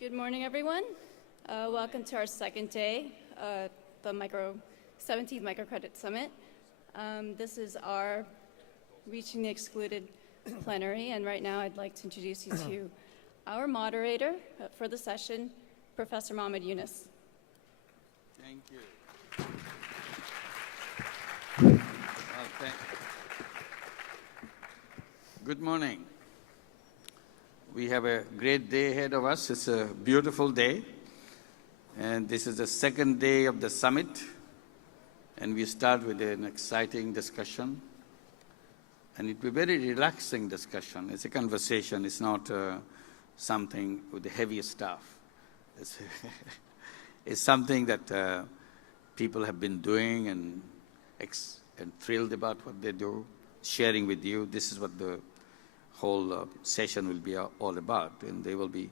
Good morning, everyone. Welcome to our second day, the 17th Microcredit Summit. This is our Reaching the Excluded plenary, and right now I'd like to introduce you to our moderator for the session, Professor Mohamed Yunus. Thank you. Good morning. We have a great day ahead of us. It's a beautiful day. And this is the second day of the summit. And we start with an exciting discussion. And it will be a very relaxing discussion. It's a conversation. It's not something with the heavy stuff. It's something that people have been doing and thrilled about what they do, sharing with you. This is what the whole session will be all about. And they will be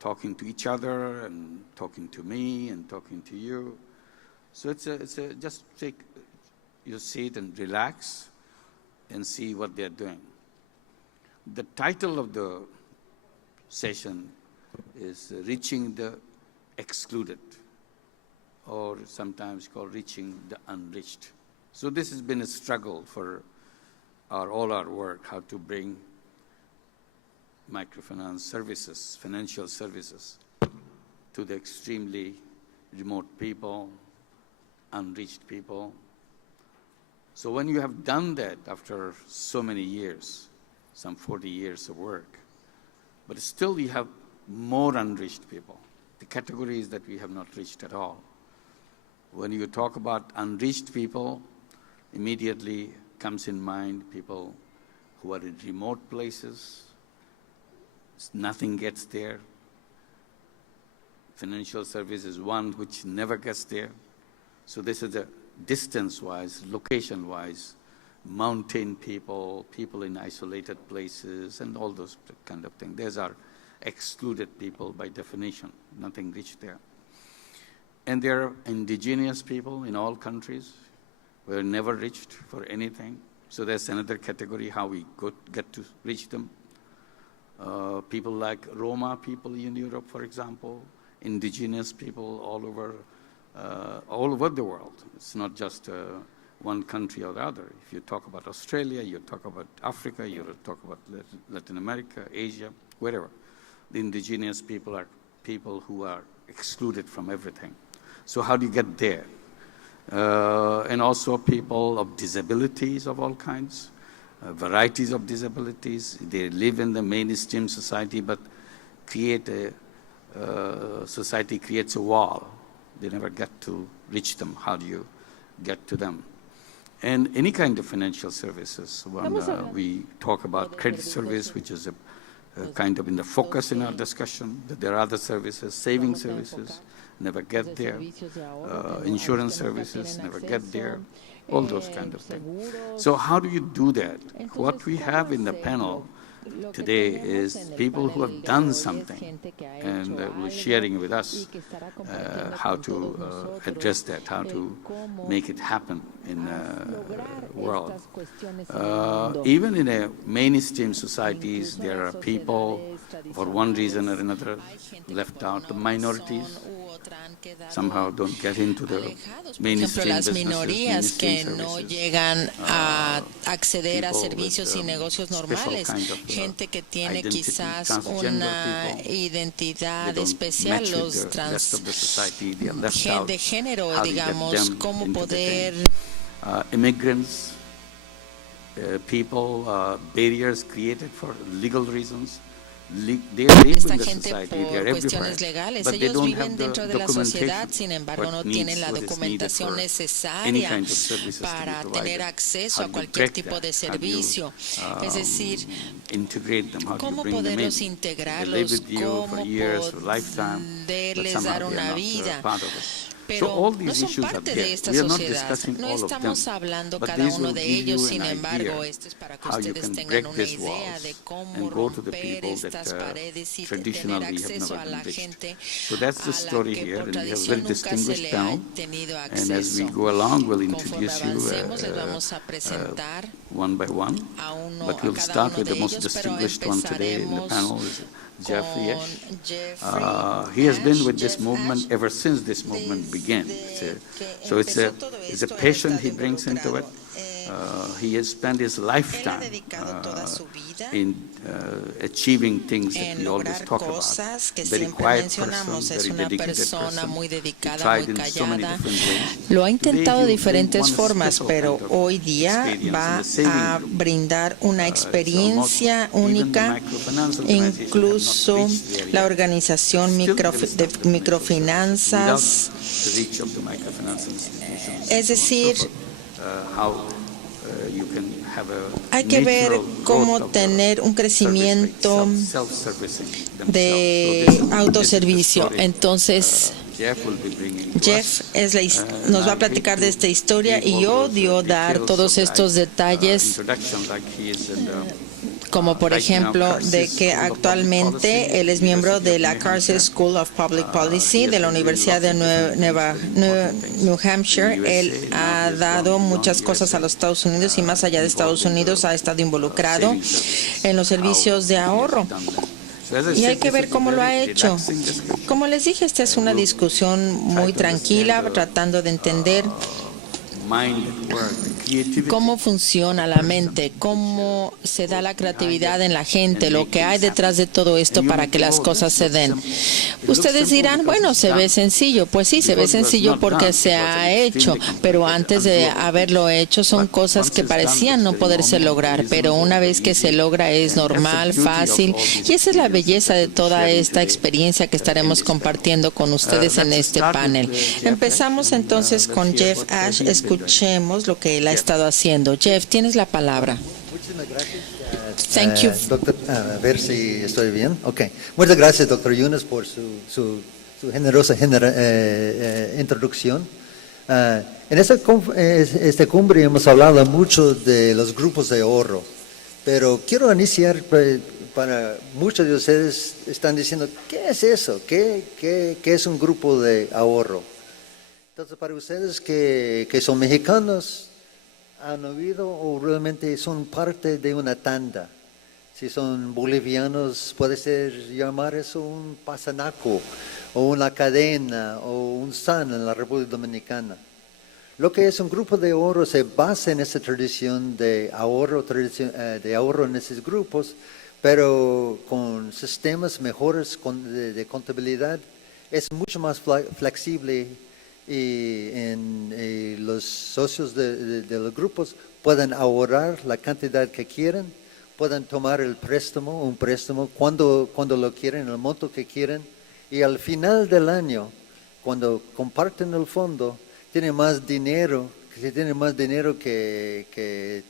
talking to each other and talking to me and talking to you. So just take your seat and relax and see what they're doing. The title of the session is Reaching the Excluded, or sometimes called Reaching the Unreached. So this has been a struggle for all our work, how to bring microfinance services, financial services, to the extremely remote people, unreached people. So when you have done that after so many years, some 40 years of work, but still you have more unreached people, the categories that we have not reached at all. When you talk about unreached people, immediately comes in mind people who are in remote places, nothing gets there. Financial service is one which never gets there. So this is a distance-wise, location-wise, mountain people, people in isolated places, and all those kind of things. These are excluded people by definition, nothing reached there. And there are indigenous people in all countries who are never reached for anything. So there's another category, how we get to reach them. People like Roma people in Europe, for example, indigenous people all over the world. It's not just one country or the other. If you talk about Australia, you talk about Africa, you talk about Latin America, Asia, wherever. The indigenous people are people who are excluded from everything. So how do you get there? And also people of disabilities of all kinds. Varieties of disabilities. They live in the mainstream society, but society creates a wall. They never get to reach them. How do you get to them? And any kind of financial services. When we talk about credit service, which is a kind of in the focus in our discussion, that there are other services, saving services, never get there. Insurance services, never get there. All those kind of things. So how do you do that? What we have in the panel today is people who have done something and were sharing with us how to address that, how to make it happen in the world. Even in a mainstream societies, there are people, for one reason or another, left out. The minorities somehow don't get into the mainstream las businesses, minorías que mainstream no services. llegan a acceder a People servicios y with, negocios special normales, kind of, gente que tiene identity, quizás transgender una people. They identidad don't especial, match los with the rest of the society. They are left gen out. de género, How do you get digamos, them cómo into the poder thing? Immigrants, people, barriers created for legal reasons. They live esta in the gente society, por they are everywhere, cuestiones legales. but they Ellos don't viven have the dentro de la sociedad, documentation, sin embargo no what tienen la is needed documentación for any necesaria kind of services to be para provided. tener acceso How a do you cualquier break tipo that? de How do you, servicio. Es decir, integrate them? How do you cómo bring them in? poderlos They live integrarlos, with you for cómo years, for a lifetime, but poderles somehow dar they are una not vida. part of it. pero all no these son issues are parte there. de esta We are not sociedad. discussing No all of them, estamos hablando but cada these uno will de give ellos, you sin an embargo, idea esto es para que how you ustedes can tengan break una these idea de walls cómo and go to the romper people that estas paredes y tener traditionally have acceso never a la been reached. gente So that's the a la story que here, por and we have a tradición very nunca se distinguished le ha panel. tenido And as we acceso. go along, we'll Conforme introduce you avancemos, les vamos a presentar one by one. But a we'll cada start uno with the de most ellos, pero distinguished one today in the empezaremos panel, is Jeffrey con Ash. Jeffrey He has been Ash. with this Jeff movement Ash, ever since this movement began. desde que So it's a empezó todo it's a esto, él ha passion he estado brings into it. involucrado. He has spent his Él ha lifetime dedicado toda su vida in achieving things that en we always lograr talk about. cosas que Very siempre quiet mencionamos. person, Es very una dedicated persona person. muy He dedicada, tried muy in so many callada. different ways. Lo ha Today intentado he de will diferentes bring one formas, special pero kind of hoy día experience va in the saving a group. brindar una It's experiencia almost, even the única. microfinance organization have not Incluso reached there la yet. organización Still there de is some financial microfinanzas, services without the reach of the microfinance institutions, es and so on and decir, so forth. How you can have a hay que ver natural cómo growth of the tener un crecimiento self-servicing de themselves. So this autoservicio. is the story. Entonces, Jeff will be bringing to Jeff us. nos va a platicar de esta historia y odio dar todos estos detalles, como por ejemplo de que actualmente él es miembro de la Carson School of Public Policy de la Universidad de New Hampshire. Él ha dado muchas cosas a los Estados Unidos y más allá de Estados Unidos ha estado involucrado en los servicios de ahorro. Y hay que ver cómo lo ha hecho. Como les dije, esta es una discusión muy tranquila, tratando de entender cómo funciona la mente, cómo se da la creatividad en la gente, lo que hay detrás de todo esto para que las cosas se den. Ustedes dirán, bueno, se ve sencillo. Pues sí, se ve sencillo porque se ha hecho, pero antes de haberlo hecho son cosas que parecían no poderse lograr, pero una vez que se logra es normal, fácil, y esa es la belleza de toda esta experiencia que estaremos compartiendo con ustedes en este panel. Empezamos entonces con Jeff Ash. Escuchemos lo que él ha estado haciendo. Jeff, tienes la palabra. Muchísimas gracias. Thank you. Doctor, a ver si estoy bien. Okay. Muchas gracias, doctor Yunus, por su generosa introducción. En esta cumbre hemos hablado mucho de los grupos de ahorro, pero quiero iniciar para muchos de ustedes están diciendo, ¿qué es eso? ¿Qué es un grupo de ahorro? Entonces, para ustedes que son mexicanos, han oído o realmente son parte de una tanda. Si son bolivianos, puede ser llamar eso un pasanaco, o una cadena, o un SAN en la República Dominicana. Lo que es un grupo de ahorro se basa en esa tradición de ahorro en esos grupos, pero con sistemas mejores de contabilidad, es mucho más flexible y los socios de los grupos pueden ahorrar la cantidad que quieren, pueden tomar un préstamo cuando lo quieren, el monto que quieren, y al final del año, cuando comparten el fondo, tienen más dinero que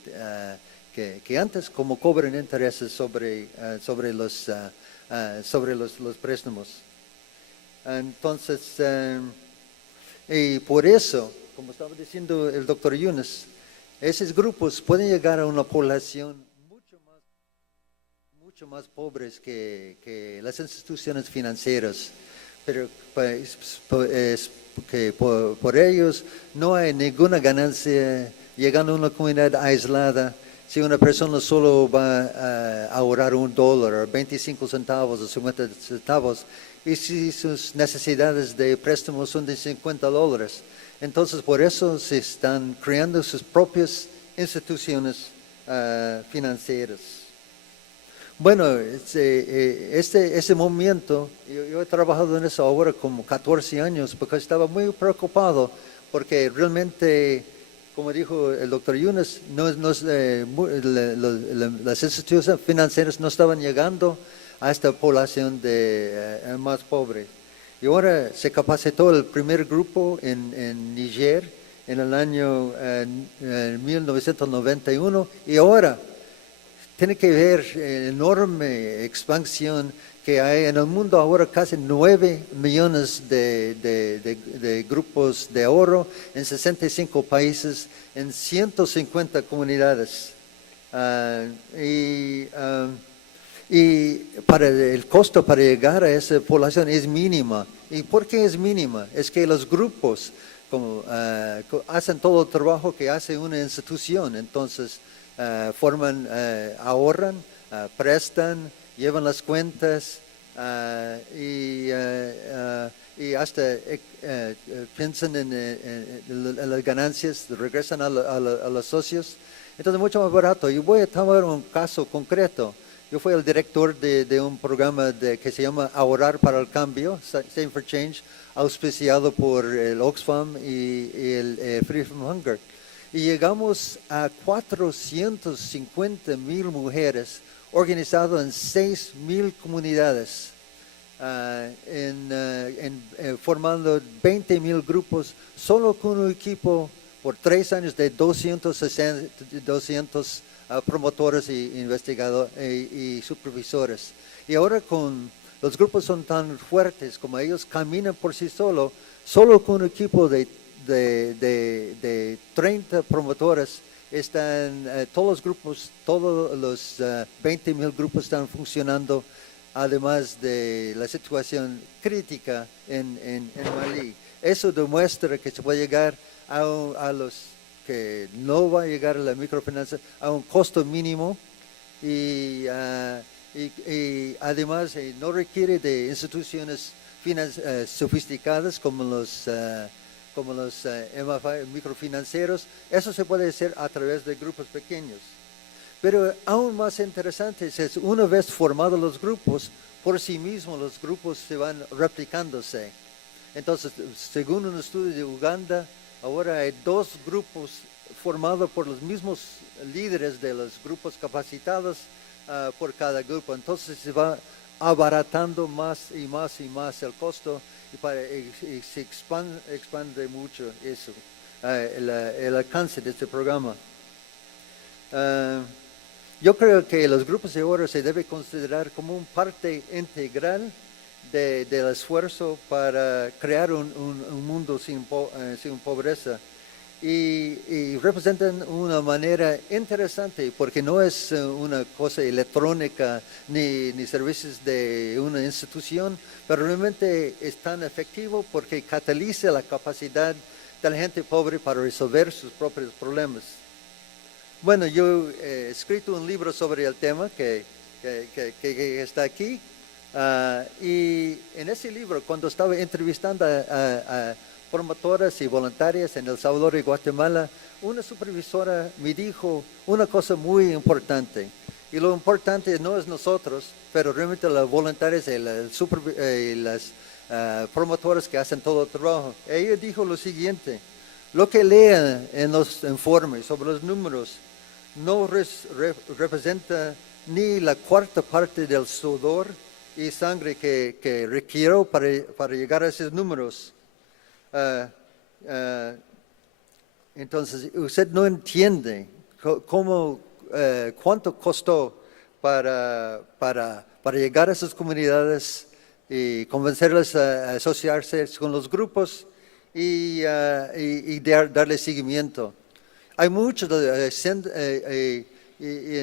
antes, como cobran intereses sobre los préstamos. Entonces, y por eso, como estaba diciendo el doctor Yunus, esos grupos pueden llegar a una población mucho más pobres que las instituciones financieras, pero que por ellos no hay ninguna ganancia llegando a una comunidad aislada. Si una persona solo va a ahorrar $1 o 25 centavos o 50 centavos, y si sus necesidades de préstamo son de $50, entonces por eso se están creando sus propias instituciones financieras. Bueno, ese movimiento, yo he trabajado en eso ahora como 14 años porque estaba muy preocupado porque realmente, como dijo el doctor Yunus, las instituciones financieras no estaban llegando a esta población más pobre. Y ahora se capacitó el primer grupo en Niger en el año 1991 y ahora tiene que ver enorme expansión que hay en el mundo ahora, casi 9 millones de grupos de ahorro en 65 países, en 150 comunidades. Y para el costo para llegar a esa población es mínima. ¿Y por qué es mínima? Es que los grupos hacen todo el trabajo que hace una institución. Entonces, ahorran, prestan, llevan las cuentas y hasta piensan en las ganancias, regresan a los socios. Entonces, mucho más barato. Y voy a tomar un caso concreto. Yo fui el director de un programa que se llama Ahorrar para el Cambio, Save for Change, auspiciado por el Oxfam y el Free from Hunger. Y llegamos a 450,000 mujeres organizadas en 6,000 comunidades, formando 20,000 grupos, solo con un equipo por 3 años de 200 promotores y investigadores y supervisores. Y ahora los grupos son tan fuertes como ellos caminan por sí solos, solo con un equipo de 30 promotores están todos los grupos, todos los 20,000 grupos están funcionando, además de la situación crítica en Malí. Eso demuestra que se puede llegar a los que no va a llegar a la microfinanza a un costo mínimo y además no requiere de instituciones sofisticadas como los MFI, microfinancieros. Eso se puede hacer a través de grupos pequeños. Pero aún más interesante es una vez formados los grupos, por sí mismos los grupos se van replicándose. Entonces, según un estudio de Uganda, ahora hay 2 grupos formados por los mismos líderes de los grupos capacitados por cada grupo. Entonces se va abaratando más y más y más el costo y se expande mucho eso, el alcance de este programa. Yo creo que los grupos de ahorro se debe considerar como una parte integral del esfuerzo para crear un mundo sin pobreza y representan una manera interesante porque no es una cosa electrónica ni servicios de una institución, pero realmente es tan efectivo porque cataliza la capacidad de la gente pobre para resolver sus propios problemas. Bueno, yo he escrito un libro sobre el tema que está aquí. Y en ese libro, cuando estaba entrevistando a promotoras y voluntarias en El Salvador y Guatemala, una supervisora me dijo una cosa muy importante. Y lo importante no es nosotros, pero realmente los voluntarios y las promotoras que hacen todo el trabajo. Ella dijo lo siguiente: lo que lean en los informes sobre los números no representa ni la cuarta parte del sudor y sangre que requiero para llegar a esos números. Entonces, usted no entiende cuánto costó para llegar a esas comunidades y convencerles a asociarse con los grupos y darle seguimiento. Hay muchos,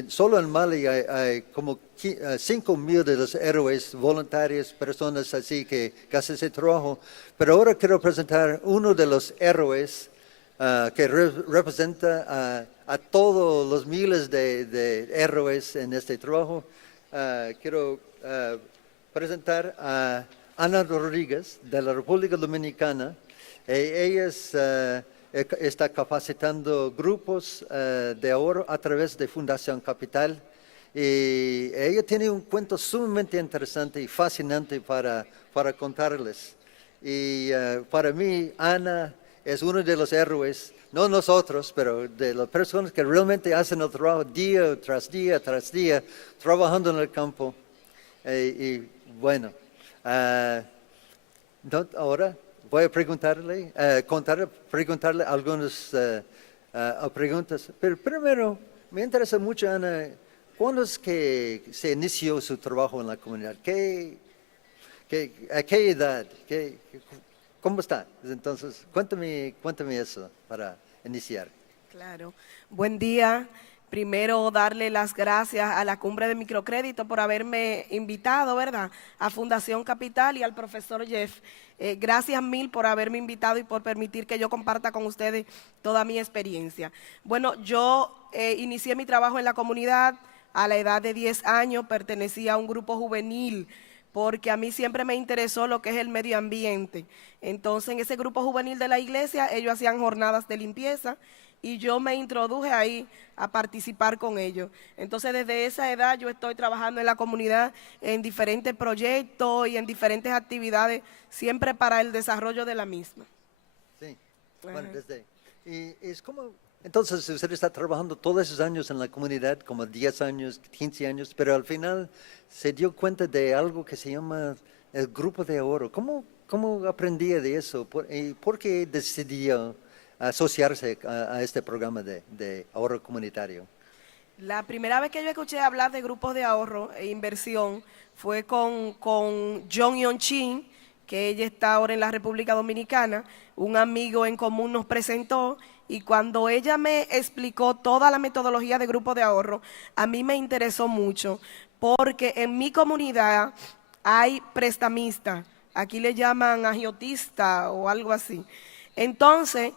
solo en Mali hay como 5,000 de los héroes voluntarios, personas así que hacen ese trabajo. Pero ahora quiero presentar uno de los héroes que representa a todos los miles de héroes en este trabajo. Quiero presentar a Ana Rodríguez de la República Dominicana. Ella está capacitando grupos de ahorro a través de Fundación Capital. Y ella tiene un cuento sumamente interesante y fascinante para contarles. Y para mí, Ana es uno de los héroes, no nosotros, pero de las personas que realmente hacen el trabajo día tras día tras día, trabajando en el campo. Y bueno, ahora voy a preguntarle algunas preguntas. Pero primero, me interesa mucho, Ana, ¿cuándo es que se inició su trabajo en la comunidad? ¿A qué edad? ¿Cómo está? Entonces, cuéntame eso para iniciar. Claro. Buen día. Primero, darle las gracias a la Cumbre de Microcrédito por haberme invitado, ¿verdad? A Fundación Capital y al profesor Jeff. Gracias mil por haberme invitado y por permitir que yo comparta con ustedes toda mi experiencia. Bueno, yo inicié mi trabajo en la comunidad a la edad de 10 años, pertenecía a un grupo juvenil, porque a mí siempre me interesó lo que es el medio ambiente. Entonces, en ese grupo juvenil de la iglesia, ellos hacían jornadas de limpieza y yo me introduje ahí a participar con ellos. Entonces, desde esa edad yo estoy trabajando en la comunidad en diferentes proyectos y en diferentes actividades, siempre para el desarrollo de la misma. Sí, bueno, y es como, entonces usted está trabajando todos esos años en la comunidad, como 10 años, 15 años, pero al final se dio cuenta de algo que se llama el Grupo de Ahorro. ¿Cómo aprendía de eso? ¿Y por qué decidió asociarse a este programa de ahorro comunitario? La primera vez que yo escuché hablar de grupos de ahorro e inversión fue con John Yonchin, que ella está ahora en la República Dominicana. Un amigo en común nos presentó y cuando ella me explicó toda la metodología de grupos de ahorro, a mí me interesó mucho porque en mi comunidad hay prestamistas, aquí le llaman agiotista o algo así. Entonces,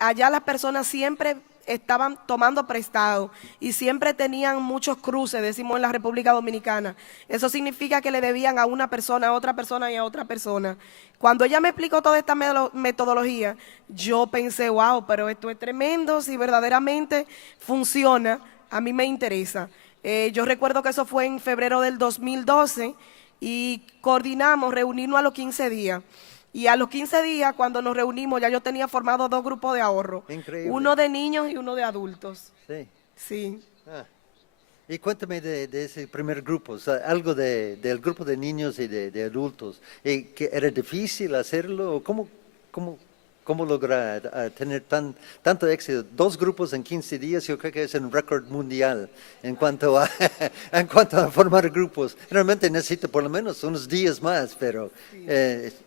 allá las personas siempre estaban tomando prestado y siempre tenían muchos cruces, decimos en la República Dominicana. Eso significa que le debían a una persona, a otra persona y a otra persona. Cuando ella me explicó toda esta metodología, yo pensé, wow, pero esto es tremendo, si verdaderamente funciona, a mí me interesa. Yo recuerdo que eso fue en febrero del 2012 y coordinamos reunirnos a los 15 días. Y a los 15 días, cuando nos reunimos, ya yo tenía formado 2 grupos de ahorro. Increíble. Uno de niños y uno de adultos. Sí. Sí. Y cuéntame de ese primer grupo, o sea, algo del grupo de niños y de adultos. ¿Que era difícil hacerlo? ¿O cómo lograr tener tanto éxito? 2 grupos en 15 días, yo creo que es un récord mundial en cuanto a, en cuanto a formar grupos. Realmente necesito por lo menos unos días más, pero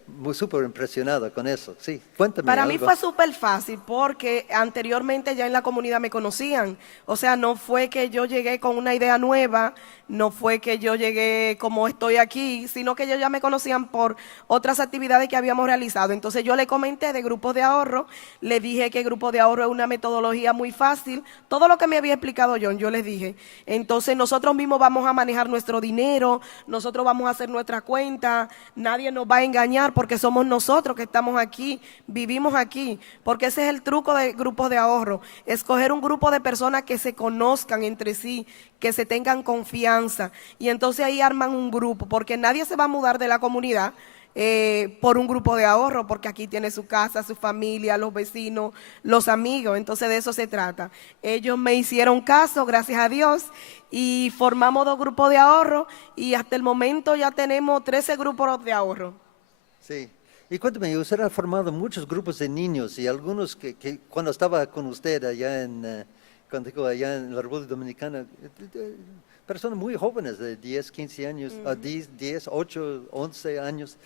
muy súper impresionado con eso. Sí, cuéntame. Para mí algo. fue súper fácil porque anteriormente ya en la comunidad me conocían. O sea, no fue que yo llegué con una idea nueva, no fue que yo llegué como estoy aquí, sino que ellos ya me conocían por otras actividades que habíamos realizado. Entonces yo le comenté de grupos de ahorro, le dije que grupo de ahorro es una metodología muy fácil, todo lo que me había explicado John, yo les dije. Entonces nosotros mismos vamos a manejar nuestro dinero, nosotros vamos a hacer nuestra cuenta, nadie nos va a engañar porque somos nosotros que estamos aquí, vivimos aquí, porque ese es el truco de grupos de ahorro, escoger un grupo de personas que se conozcan entre sí, que se tengan confianza y entonces ahí arman un grupo, porque nadie se va a mudar de la comunidad por un grupo de ahorro, porque aquí tiene su casa, su familia, los vecinos, los amigos, entonces de eso se trata. Ellos me hicieron caso, gracias a Dios, y formamos 2 grupos de ahorro y hasta el momento ya tenemos 13 grupos de ahorro. Sí. Y cuéntame, usted ha formado muchos grupos de niños y algunos que cuando estaba con usted allá allá en la República Dominicana, personas muy jóvenes de 10, 15 años, 10, 8, 11 años.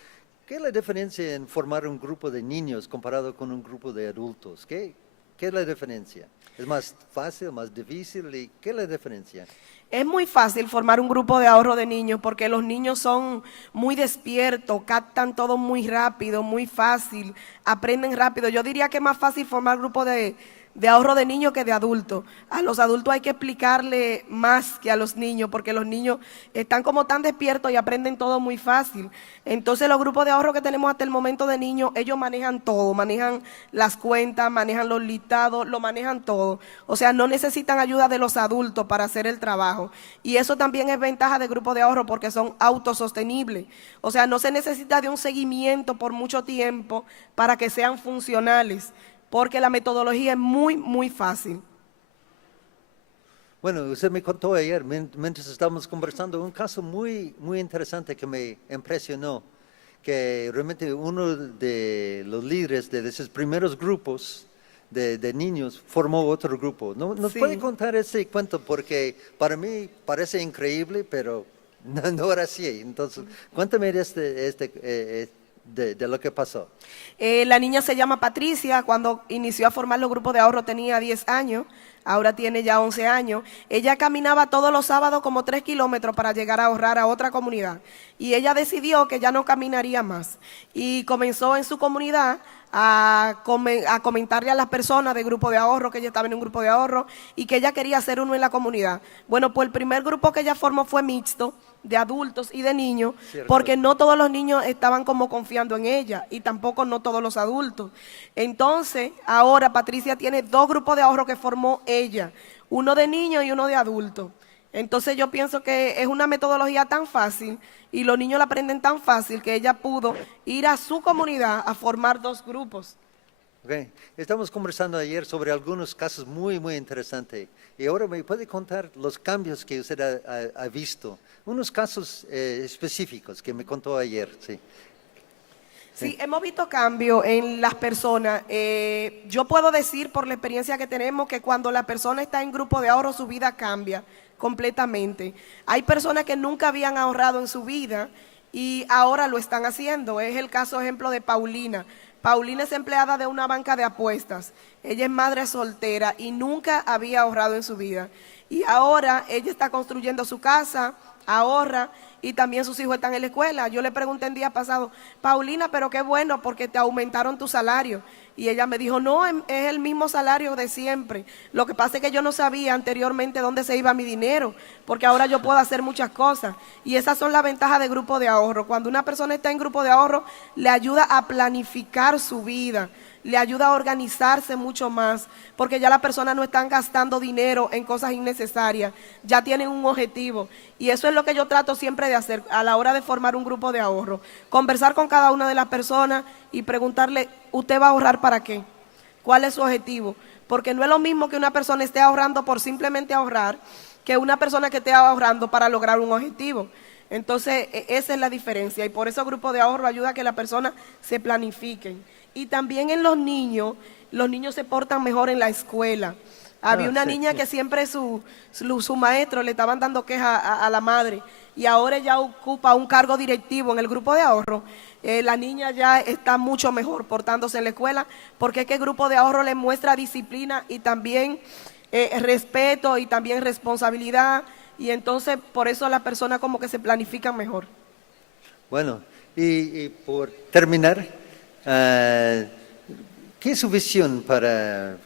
¿Qué es la diferencia en formar un grupo de niños comparado con un grupo de adultos? ¿Qué es la diferencia? ¿Es más fácil, más difícil? ¿Y qué es la diferencia? Es muy fácil formar un grupo de ahorro de niños porque los niños son muy despiertos, captan todo muy rápido, muy fácil, aprenden rápido. Yo diría que es más fácil formar grupo de ahorro de niños que de adultos. A los adultos hay que explicarle más que a los niños porque los niños están como tan despiertos y aprenden todo muy fácil. Entonces los grupos de ahorro que tenemos hasta el momento de niños, ellos manejan todo, manejan las cuentas, manejan los listados, lo manejan todo. O sea, no necesitan ayuda de los adultos para hacer el trabajo. Y eso también es ventaja de grupos de ahorro porque son autosostenibles. O sea, no se necesita de un seguimiento por mucho tiempo para que sean funcionales, porque la metodología es muy, muy fácil. Bueno, usted me contó ayer, mientras estábamos conversando, un caso muy, muy interesante que me impresionó, que realmente uno de los líderes de esos primeros grupos de niños formó otro grupo. ¿Nos Sí. puede contar ese cuento? Porque para mí parece increíble, pero no era así. Entonces, cuéntame de lo que pasó. La niña se llama Patricia. Cuando inició a formar los grupos de ahorro tenía 10 años, ahora tiene ya 11 años. Ella caminaba todos los sábados como 3 kilómetros para llegar a ahorrar a otra comunidad. Y ella decidió que ya no caminaría más. Y comenzó en su comunidad a comentarle a las personas del grupo de ahorro que ella estaba en un grupo de ahorro y que ella quería hacer uno en la comunidad. Bueno, pues el primer grupo que ella formó fue mixto, de adultos y de niños, Cierto. porque no todos los niños estaban como confiando en ella y tampoco no todos los adultos. Entonces, ahora Patricia tiene 2 grupos de ahorro que formó ella, uno de niños y uno de adultos. Entonces yo pienso que es una metodología tan fácil y los niños la aprenden tan fácil que ella pudo ir a su comunidad a formar 2 grupos. Okay. Estamos conversando ayer sobre algunos casos muy interesantes. Y ahora me puede contar los cambios que usted ha visto. Unos casos específicos que me contó ayer. Sí. Sí, hemos visto cambio en las personas. Yo puedo decir por la experiencia que tenemos que cuando la persona está en grupo de ahorro su vida cambia completamente. Hay personas que nunca habían ahorrado en su vida y ahora lo están haciendo. Es el caso ejemplo de Paulina. Paulina es empleada de una banca de apuestas. Ella es madre soltera y nunca había ahorrado en su vida. Y ahora ella está construyendo su casa, ahorra y también sus hijos están en la escuela. Yo le pregunté el día pasado, Paulina, pero qué bueno porque te aumentaron tu salario. Y ella me dijo, no, es el mismo salario de siempre. Lo que pasa es que yo no sabía anteriormente dónde se iba mi dinero, porque ahora yo puedo hacer muchas cosas. Y esas son las ventajas de grupo de ahorro. Cuando una persona está en grupo de ahorro, le ayuda a planificar su vida, le ayuda a organizarse mucho más, porque ya las personas no están gastando dinero en cosas innecesarias, ya tienen un objetivo. Y eso es lo que yo trato siempre de hacer a la hora de formar un grupo de ahorro. Conversar con cada una de las personas y preguntarle, ¿usted va a ahorrar para qué? ¿Cuál es su objetivo? Porque no es lo mismo que una persona esté ahorrando por simplemente ahorrar, que una persona que esté ahorrando para lograr un objetivo. Entonces, esa es la diferencia. Y por eso el grupo de ahorro ayuda a que las personas se planifiquen. Y también en los niños se portan mejor en la escuela. Había una niña que siempre su maestro le estaban dando queja a la madre y ahora ella ocupa un cargo directivo en el grupo de ahorro. La niña ya está mucho mejor portándose en la escuela porque es que el grupo de ahorro le muestra disciplina y también respeto y también responsabilidad y entonces por eso las personas como que se planifican mejor. Bueno, y por terminar, ¿qué es su visión para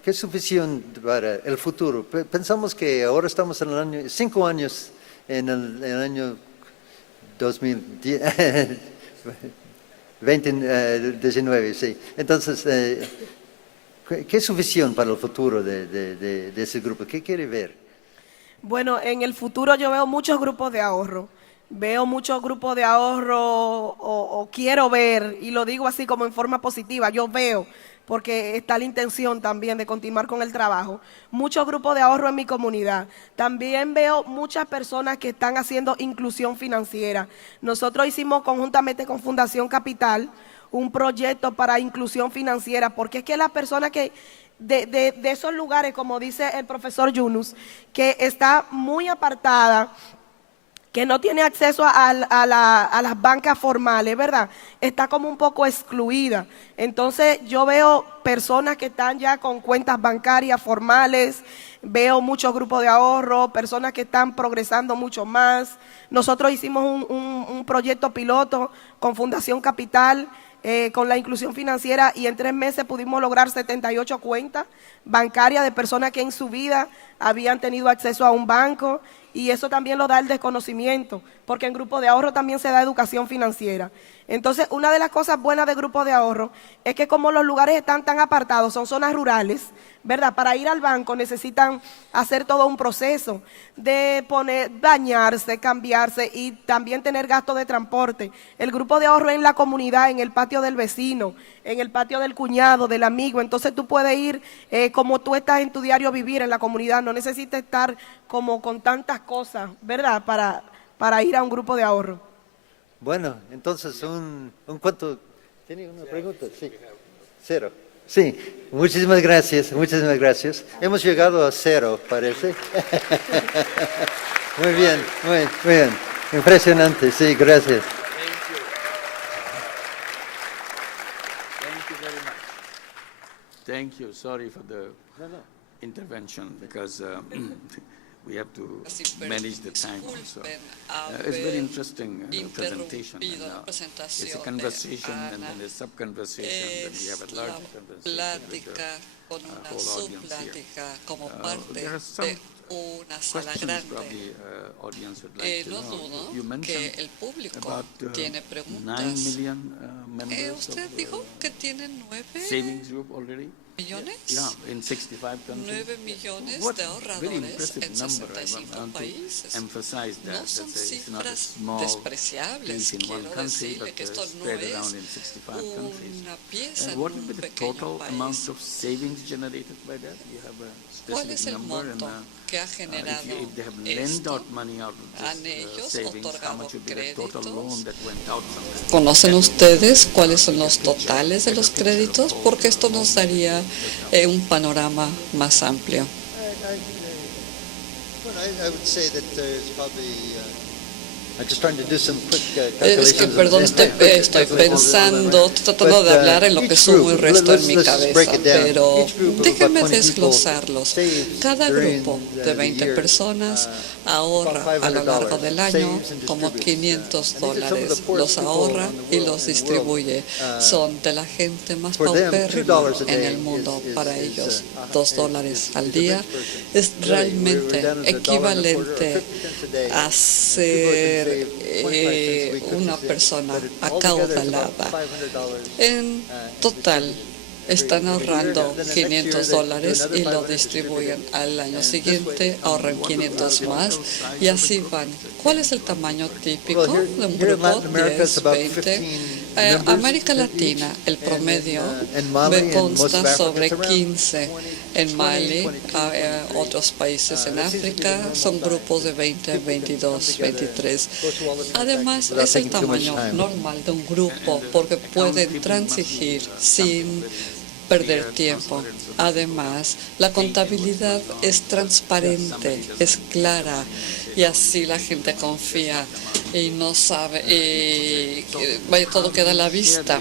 el futuro? Pensamos que ahora estamos en el año, 5 años en el año 2019, sí. Entonces, ¿qué es su visión para el futuro de ese grupo? ¿Qué quiere ver? Bueno, en el futuro yo veo muchos grupos de ahorro. Veo muchos grupos de ahorro o quiero ver, y lo digo así como en forma positiva, yo veo, porque está la intención también de continuar con el trabajo, muchos grupos de ahorro en mi comunidad. También veo muchas personas que están haciendo inclusión financiera. Nosotros hicimos conjuntamente con Fundación Capital un proyecto para inclusión financiera, porque es que las personas que de esos lugares, como dice el profesor Yunus, que está muy apartada, que no tiene acceso a las bancas formales, ¿verdad? Está como un poco excluida. Entonces yo veo personas que están ya con cuentas bancarias formales, veo muchos grupos de ahorro, personas que están progresando mucho más. Nosotros hicimos un proyecto piloto con Fundación Capital, con la inclusión financiera y en 3 meses pudimos lograr 78 cuentas bancarias de personas que en su vida habían tenido acceso a un banco y eso también lo da el desconocimiento, porque en grupo de ahorro también se da educación financiera. Entonces, una de las cosas buenas de grupo de ahorro es que como los lugares están tan apartados, son zonas rurales, ¿verdad? Para ir al banco necesitan hacer todo un proceso de bañarse, cambiarse y también tener gasto de transporte. El grupo de ahorro en la comunidad, en el patio del vecino, en el patio del cuñado, del amigo. Entonces tú puedes ir como tú estás en tu diario vivir en la comunidad, no necesitas estar como con tantas cosas, ¿verdad? Para ir a un grupo de ahorro. Bueno, entonces un cuento. ¿Tiene una pregunta? Sí. 0. Sí, muchísimas gracias, muchísimas gracias. Hemos llegado a 0, parece. Muy bien, muy bien. Impresionante, sí, gracias. Thank you. Sorry for the intervention because we have to manage the time also. It's very interesting presentation. And, it's a conversation and then a sub-conversation, then we have a larger conversation with con the una whole audience here. subplática como parte There are some de una sala questions grande. probably audience would like to No know. dudo You que mentioned el público about tiene 9 preguntas. million members ¿Usted of dijo que tiene 9 savings group already? millones? Yeah, in 65 countries. 9 millones What de very ahorradores impressive en number. I 65 want to países. emphasize that. No son It's not a cifras small despreciables. piece in one Quiero country, decirle but que esto no spread es around in 65 countries. una pieza And en what will be un the pequeño total amount país. of savings generated by that? You have a ¿Cuál es specific el number, and monto que ha generado if they have lent esto? out money out of ¿Han this ellos savings, how otorgado much would be the total créditos? loan that went out from that? ¿Conocen ustedes cuáles son los totales de los créditos? Porque esto nos daría un panorama más amplio. Well, I would say that there's probably. I'm just trying to do some quick Es que, calculations. perdón, estoy pensando, estoy tratando de hablar en lo que sumo y resto en mi cabeza, pero déjenme desglosarlos. Cada grupo de 20 personas ahorra a lo largo del año como $500. Los ahorra y los distribuye. Son de la gente más paupérrima en el mundo. Para ellos, $2 al día es realmente equivalente a ser una persona acaudalada. En total, están ahorrando $500 y lo distribuyen al año siguiente, ahorran 500 más y así van. ¿Cuál es el tamaño típico de un grupo? 10, 20. América Latina, el promedio consta sobre 15. En Mali, otros países en África son grupos de 20, 22, 23. Además, es el tamaño normal de un grupo porque pueden transigir sin perder tiempo. Además, la contabilidad es transparente, es clara y así la gente confía y no sabe, y todo queda a la vista.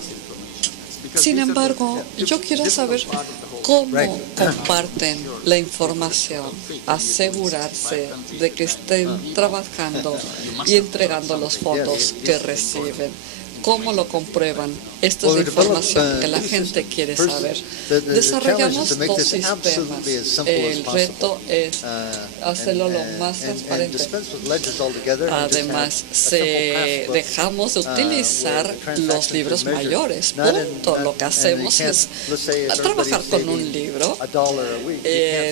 Sin embargo, yo quiero saber cómo comparten la información, asegurarse de que estén trabajando y entregando los fondos que reciben. ¿Cómo lo comprueban? Esta es la información que la gente quiere saber. Desarrollamos dos sistemas. El reto es hacerlo lo más transparente. Además, dejamos de utilizar los libros mayores. Punto. Lo que hacemos es trabajar con un libro.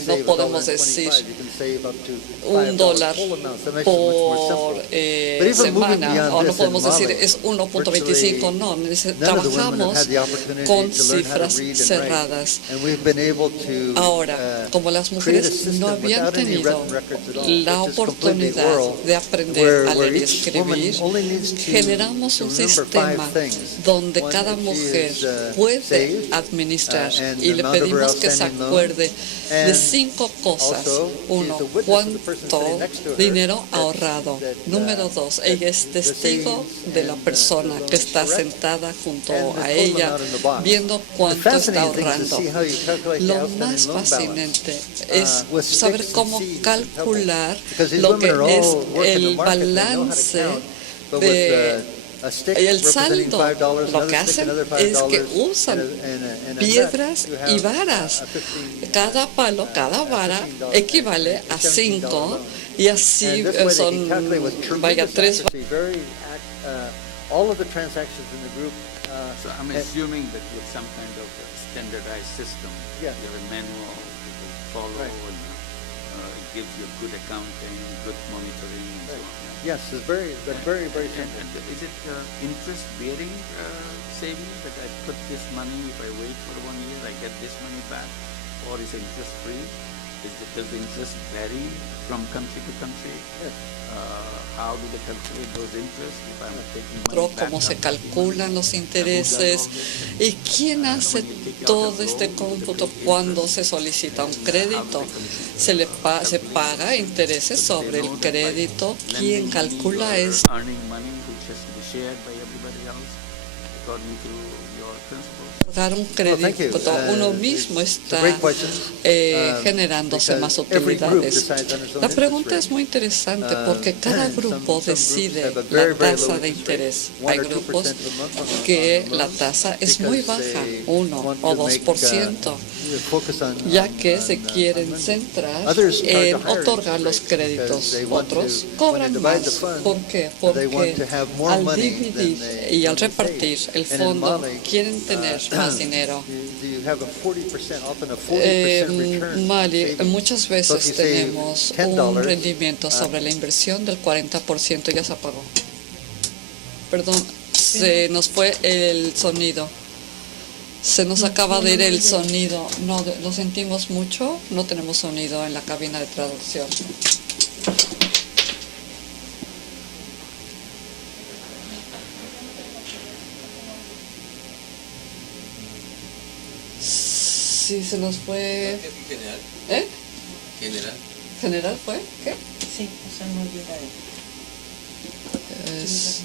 No podemos decir $1 por semana, o no podemos decir es 1.25, no, trabajamos con cifras cerradas. Ahora, como las mujeres no habían tenido la oportunidad de aprender a leer y escribir, generamos un sistema donde cada mujer puede administrar y le pedimos que se acuerde de 5 cosas. 1, cuánto dinero ahorrado. Número 2, ella es testigo de la persona que está sentada junto a ella, viendo cuánto está ahorrando. Lo más fascinante es saber cómo calcular lo que es el balance y el saldo. Lo que hacen es que usan piedras y varas. Cada palo, cada vara equivale a 5 y así son, 3 all of the transactions in the group. So I'm assuming that you have some kind of standardized system. Yes. You have a manual people follow, Right. and it gives you good accounting, good monitoring, and so on. Yes, it's very simple. And is it interest-bearing savings that I put this money, if I wait for 1 year, I get this money back, or is it interest-free? Does the interest vary from country to country? How do they calculate those interests? If I'm taking money back Cómo se up, calculan los intereses y quién hace todo este cómputo cuando se solicita un crédito. Se paga intereses sobre el crédito. ¿Quién calcula eso? earning money which has to be shared by everybody else according to your principles? Dar un crédito, uno mismo está generándose más utilidades. La pregunta es muy interesante porque cada grupo decide la tasa de interés. Hay grupos que la tasa es muy baja, 1 o 2%, ya que se quieren centrar en otorgar los créditos. Otros cobran más. ¿Por qué? Porque al dividir y al repartir el fondo quieren tener más dinero. Mali, muchas veces tenemos un rendimiento sobre la inversión del 40%. Ya se apagó. Perdón, se nos fue el sonido. Se nos acaba de ir el sonido. No, lo sentimos mucho. No tenemos sonido en la cabina de traducción. Sí, se nos fue. General. ¿Eh? General. ¿General fue? ¿Qué? Sí, eso no llega Es...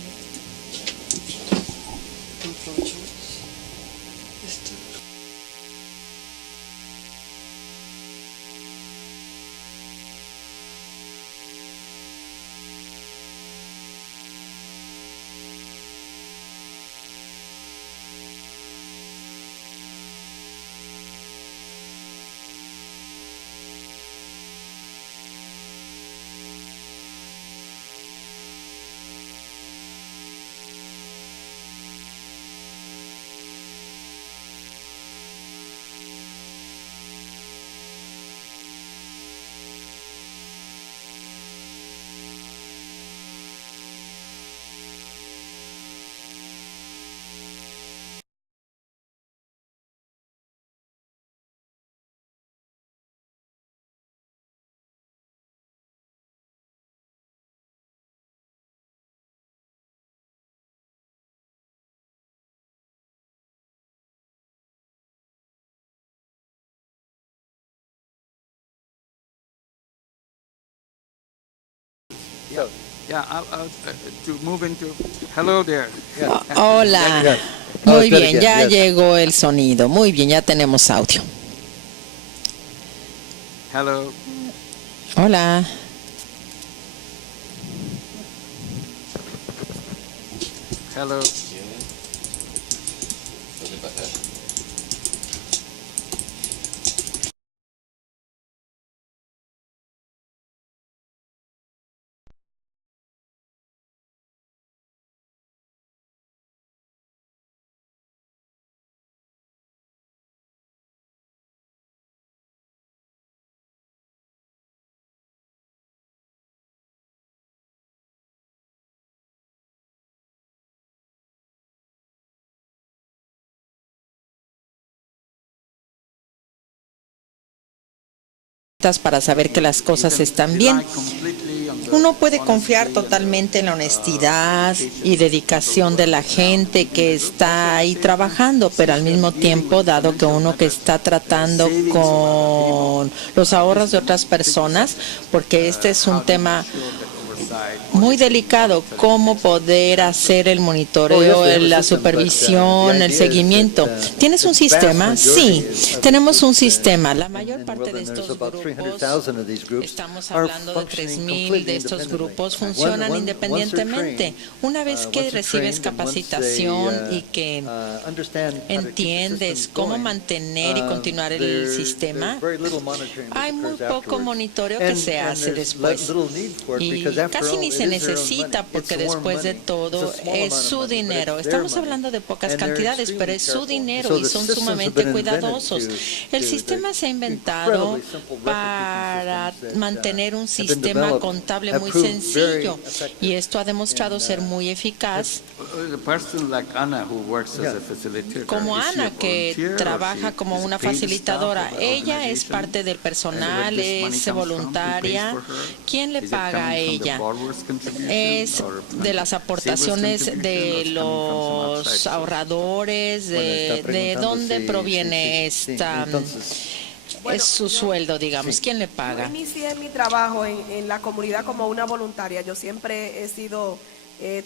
Yeah, to move into. Hello there. Hola. Muy bien, ya llegó el sonido. Muy bien, ya tenemos audio. Hello. Hola. Hello. Puede pasar. Para saber que las cosas están bien. Uno puede confiar totalmente en la honestidad y dedicación de la gente que está ahí trabajando, pero al mismo tiempo, dado que uno que está tratando con los ahorros de otras personas, porque este es un tema muy delicado, cómo poder hacer el monitoreo, la supervisión, el seguimiento. ¿Tienes un sistema? Sí, tenemos un sistema. La mayor parte de estos grupos, estamos hablando de 3,000 de estos grupos, funcionan independientemente. Una vez que recibes capacitación y que entiendes cómo mantener y continuar el sistema, hay muy poco monitoreo que se hace después. Y casi ni se necesita porque después de todo es su dinero. Estamos hablando de pocas cantidades, pero es su dinero y son sumamente cuidadosos. El sistema se ha inventado para mantener un sistema contable muy sencillo y esto ha demostrado ser muy eficaz A person like Anna who works as a facilitator, Como is she a Ana, que volunteer or trabaja she como is una paid staff facilitadora. of the Ella es organization? parte del personal, And where this es money comes from? Who voluntaria. pays for her? ¿Quién le Is it paga a coming from the ella? borrower's contribution Es or de las savers' aportaciones contribution, or de it's coming from some outside los source? ahorradores. Bueno, está ¿De preguntando dónde si- proviene sí. esta? Entonces, Bueno, Es su sueldo, digamos. ¿Quién le Yo paga? inicié mi trabajo en la comunidad como una voluntaria. Yo siempre he sido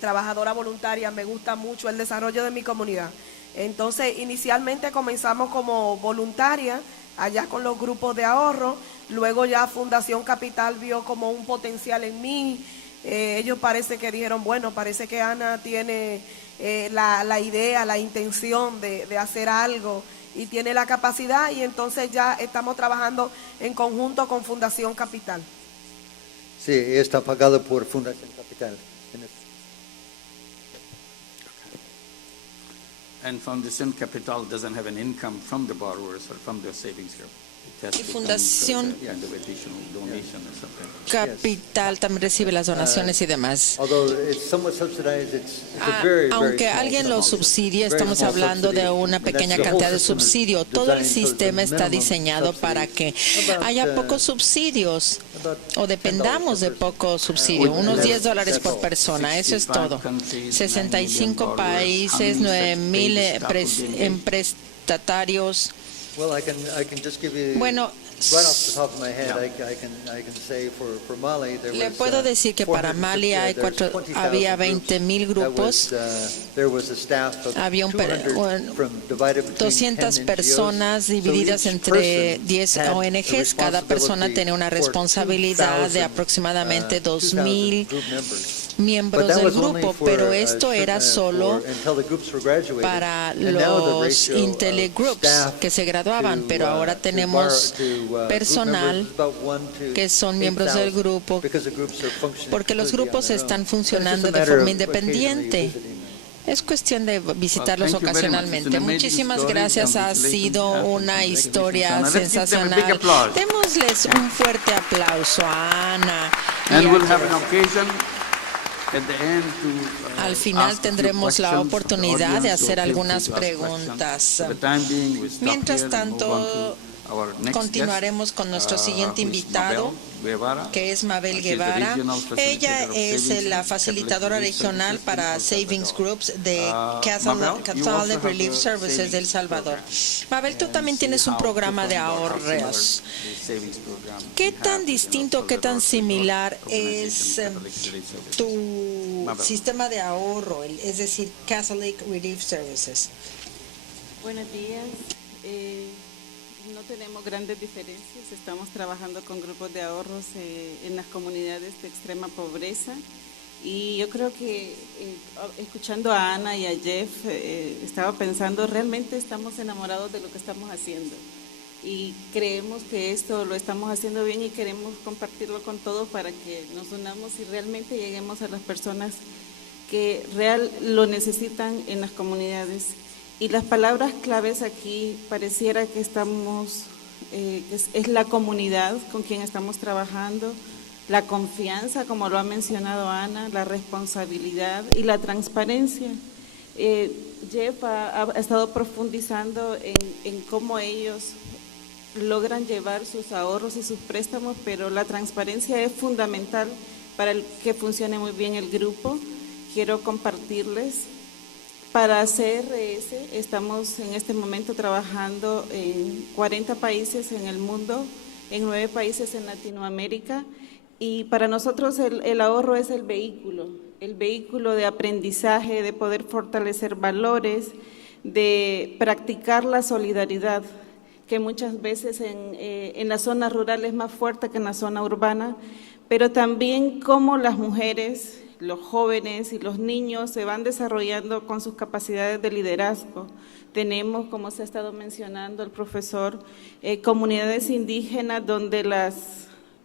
trabajadora voluntaria, me gusta mucho el desarrollo de mi comunidad. Entonces, inicialmente comenzamos como voluntaria, allá con los grupos de ahorro, luego ya Fundación Capital vio como un potencial en mí. Ellos parece que dijeron, bueno, parece que Ana tiene la idea, la intención de hacer algo y tiene la capacidad, y entonces ya estamos trabajando en conjunto con Fundación Capital. sí, está pagado por Fundación Capital. And Foundation Capital doesn't have an income from the borrowers or from their savings group. It has Y to come Fundación from the additional donation or something. Capital también recibe las donaciones y demás. Although it's somewhat subsidized, it's a very, very Aunque small alguien lo subsidy. subsidie, Very estamos small hablando de subsidy. una And that's pequeña the whole cantidad de system is subsidio. Todo el designed so the sistema está minimum diseñado para que about, haya pocos subsidios about o dependamos de $10 poco subsidio, Well, unos that's- $10 por all. persona, eso es 65 todo. countries, 65 9 million países, borrowers. How 9,000 many such paid staff emprestatarios. Well, I can just give you, Bueno, right off the top of my head, Yeah. I can say for Mali, there le was, puedo decir que para 450, Mali hay there's 20,000 había groups. 20,000 grupos. That was, there was a staff of Había 200 divided between 200 10 personas NGOs. divididas So each entre person 10 had ONGs. the Cada persona responsibility tenía una for responsabilidad de 2,000, aproximadamente 2,000 2,000 group members. miembros But that del was only grupo, for, pero esto era solo until the groups were graduated. para And now the los ratio Intele of Groups staff que se graduaban, to, pero ahora to tenemos group personal members is about 1 to que son miembros del 8,000, grupo, because the groups are functioning porque los completely on grupos their están own. funcionando It's just a de matter forma of occasionally independiente. visiting them. Es cuestión de visitarlos Well, thank you very much. It's an ocasionalmente. amazing Muchísimas story. gracias. Ha Congratulations. sido una Congratulations, historia Anna. Let's give them a big sensacional. applause. Démosles un fuerte aplauso a Ana. y And a we'll have an Jeff. occasion at the end to Al final ask a few tendremos la questions oportunidad from the de audience, so hacer feel free algunas to ask questions. preguntas. For the time being, we stop Mientras here and move on tanto, to our next continuaremos guest, con nuestro siguiente who is invitado, Mabel Guevara. que es Mabel She's the Guevara. regional Ella facilitator of es savings la and facilitadora Catholic Relief regional Services para in El Savings Salvador. Groups de Mabel, you also Catholic have Relief a Services savings del Salvador. program. Mabel, tú And también see tienes un how programa de different or how similar ahorros. the savings program ¿Qué we tan have in El distinto, qué tan Salvador similar organization, es Catholic Relief Services? tu Mabel. sistema de ahorro, es decir, Catholic Relief Services? Buenos días. No tenemos grandes diferencias. Estamos trabajando con grupos de ahorros en las comunidades de extrema pobreza. Y yo creo que escuchando a Ana y a Jeff, estaba pensando, realmente estamos enamorados de lo que estamos haciendo. Y creemos que esto lo estamos haciendo bien y queremos compartirlo con todos para que nos unamos y realmente lleguemos a las personas que lo necesitan en las comunidades. Y las palabras claves aquí pareciera que estamos, es la comunidad con quien estamos trabajando, la confianza, como lo ha mencionado Ana, la responsabilidad y la transparencia. Jeff ha estado profundizando en cómo ellos logran llevar sus ahorros y sus préstamos, pero la transparencia es fundamental para que funcione muy bien el grupo. Quiero compartirles. Para CRS estamos en este momento trabajando en 40 países en el mundo, en 9 países en Latinoamérica, y para nosotros el ahorro es el vehículo de aprendizaje, de poder fortalecer valores, de practicar la solidaridad, que muchas veces en la zona rural es más fuerte que en la zona urbana, pero también cómo las mujeres, los jóvenes y los niños se van desarrollando con sus capacidades de liderazgo. Tenemos, como se ha estado mencionando el profesor, comunidades indígenas donde las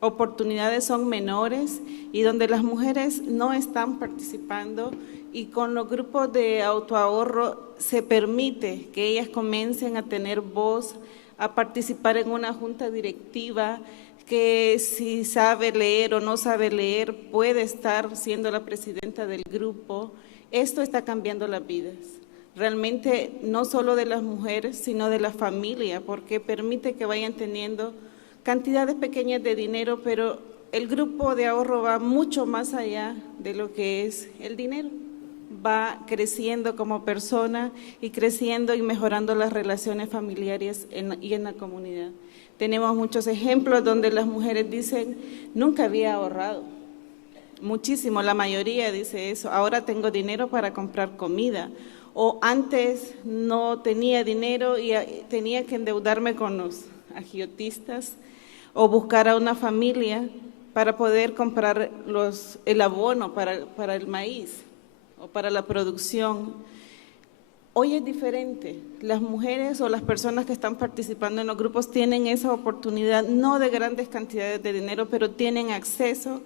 oportunidades son menores y donde las mujeres no están participando, y con los grupos de autoahorro se permite que ellas comiencen a tener voz, a participar en una junta directiva, que si sabe leer o no sabe leer puede estar siendo la presidenta del grupo. Esto está cambiando las vidas, realmente no solo de las mujeres, sino de la familia, porque permite que vayan teniendo cantidades pequeñas de dinero, pero el grupo de ahorro va mucho más allá de lo que es el dinero. Va creciendo como persona y creciendo y mejorando las relaciones familiares y en la comunidad. Tenemos muchos ejemplos donde las mujeres dicen, nunca había ahorrado. Muchísimo, la mayoría dice eso. Ahora tengo dinero para comprar comida. O antes no tenía dinero y tenía que endeudarme con los agiotistas o buscar a una familia para poder comprar el abono para el maíz o para la producción. Hoy es diferente. Las mujeres o las personas que están participando en los grupos tienen esa oportunidad, no de grandes cantidades de dinero, pero tienen acceso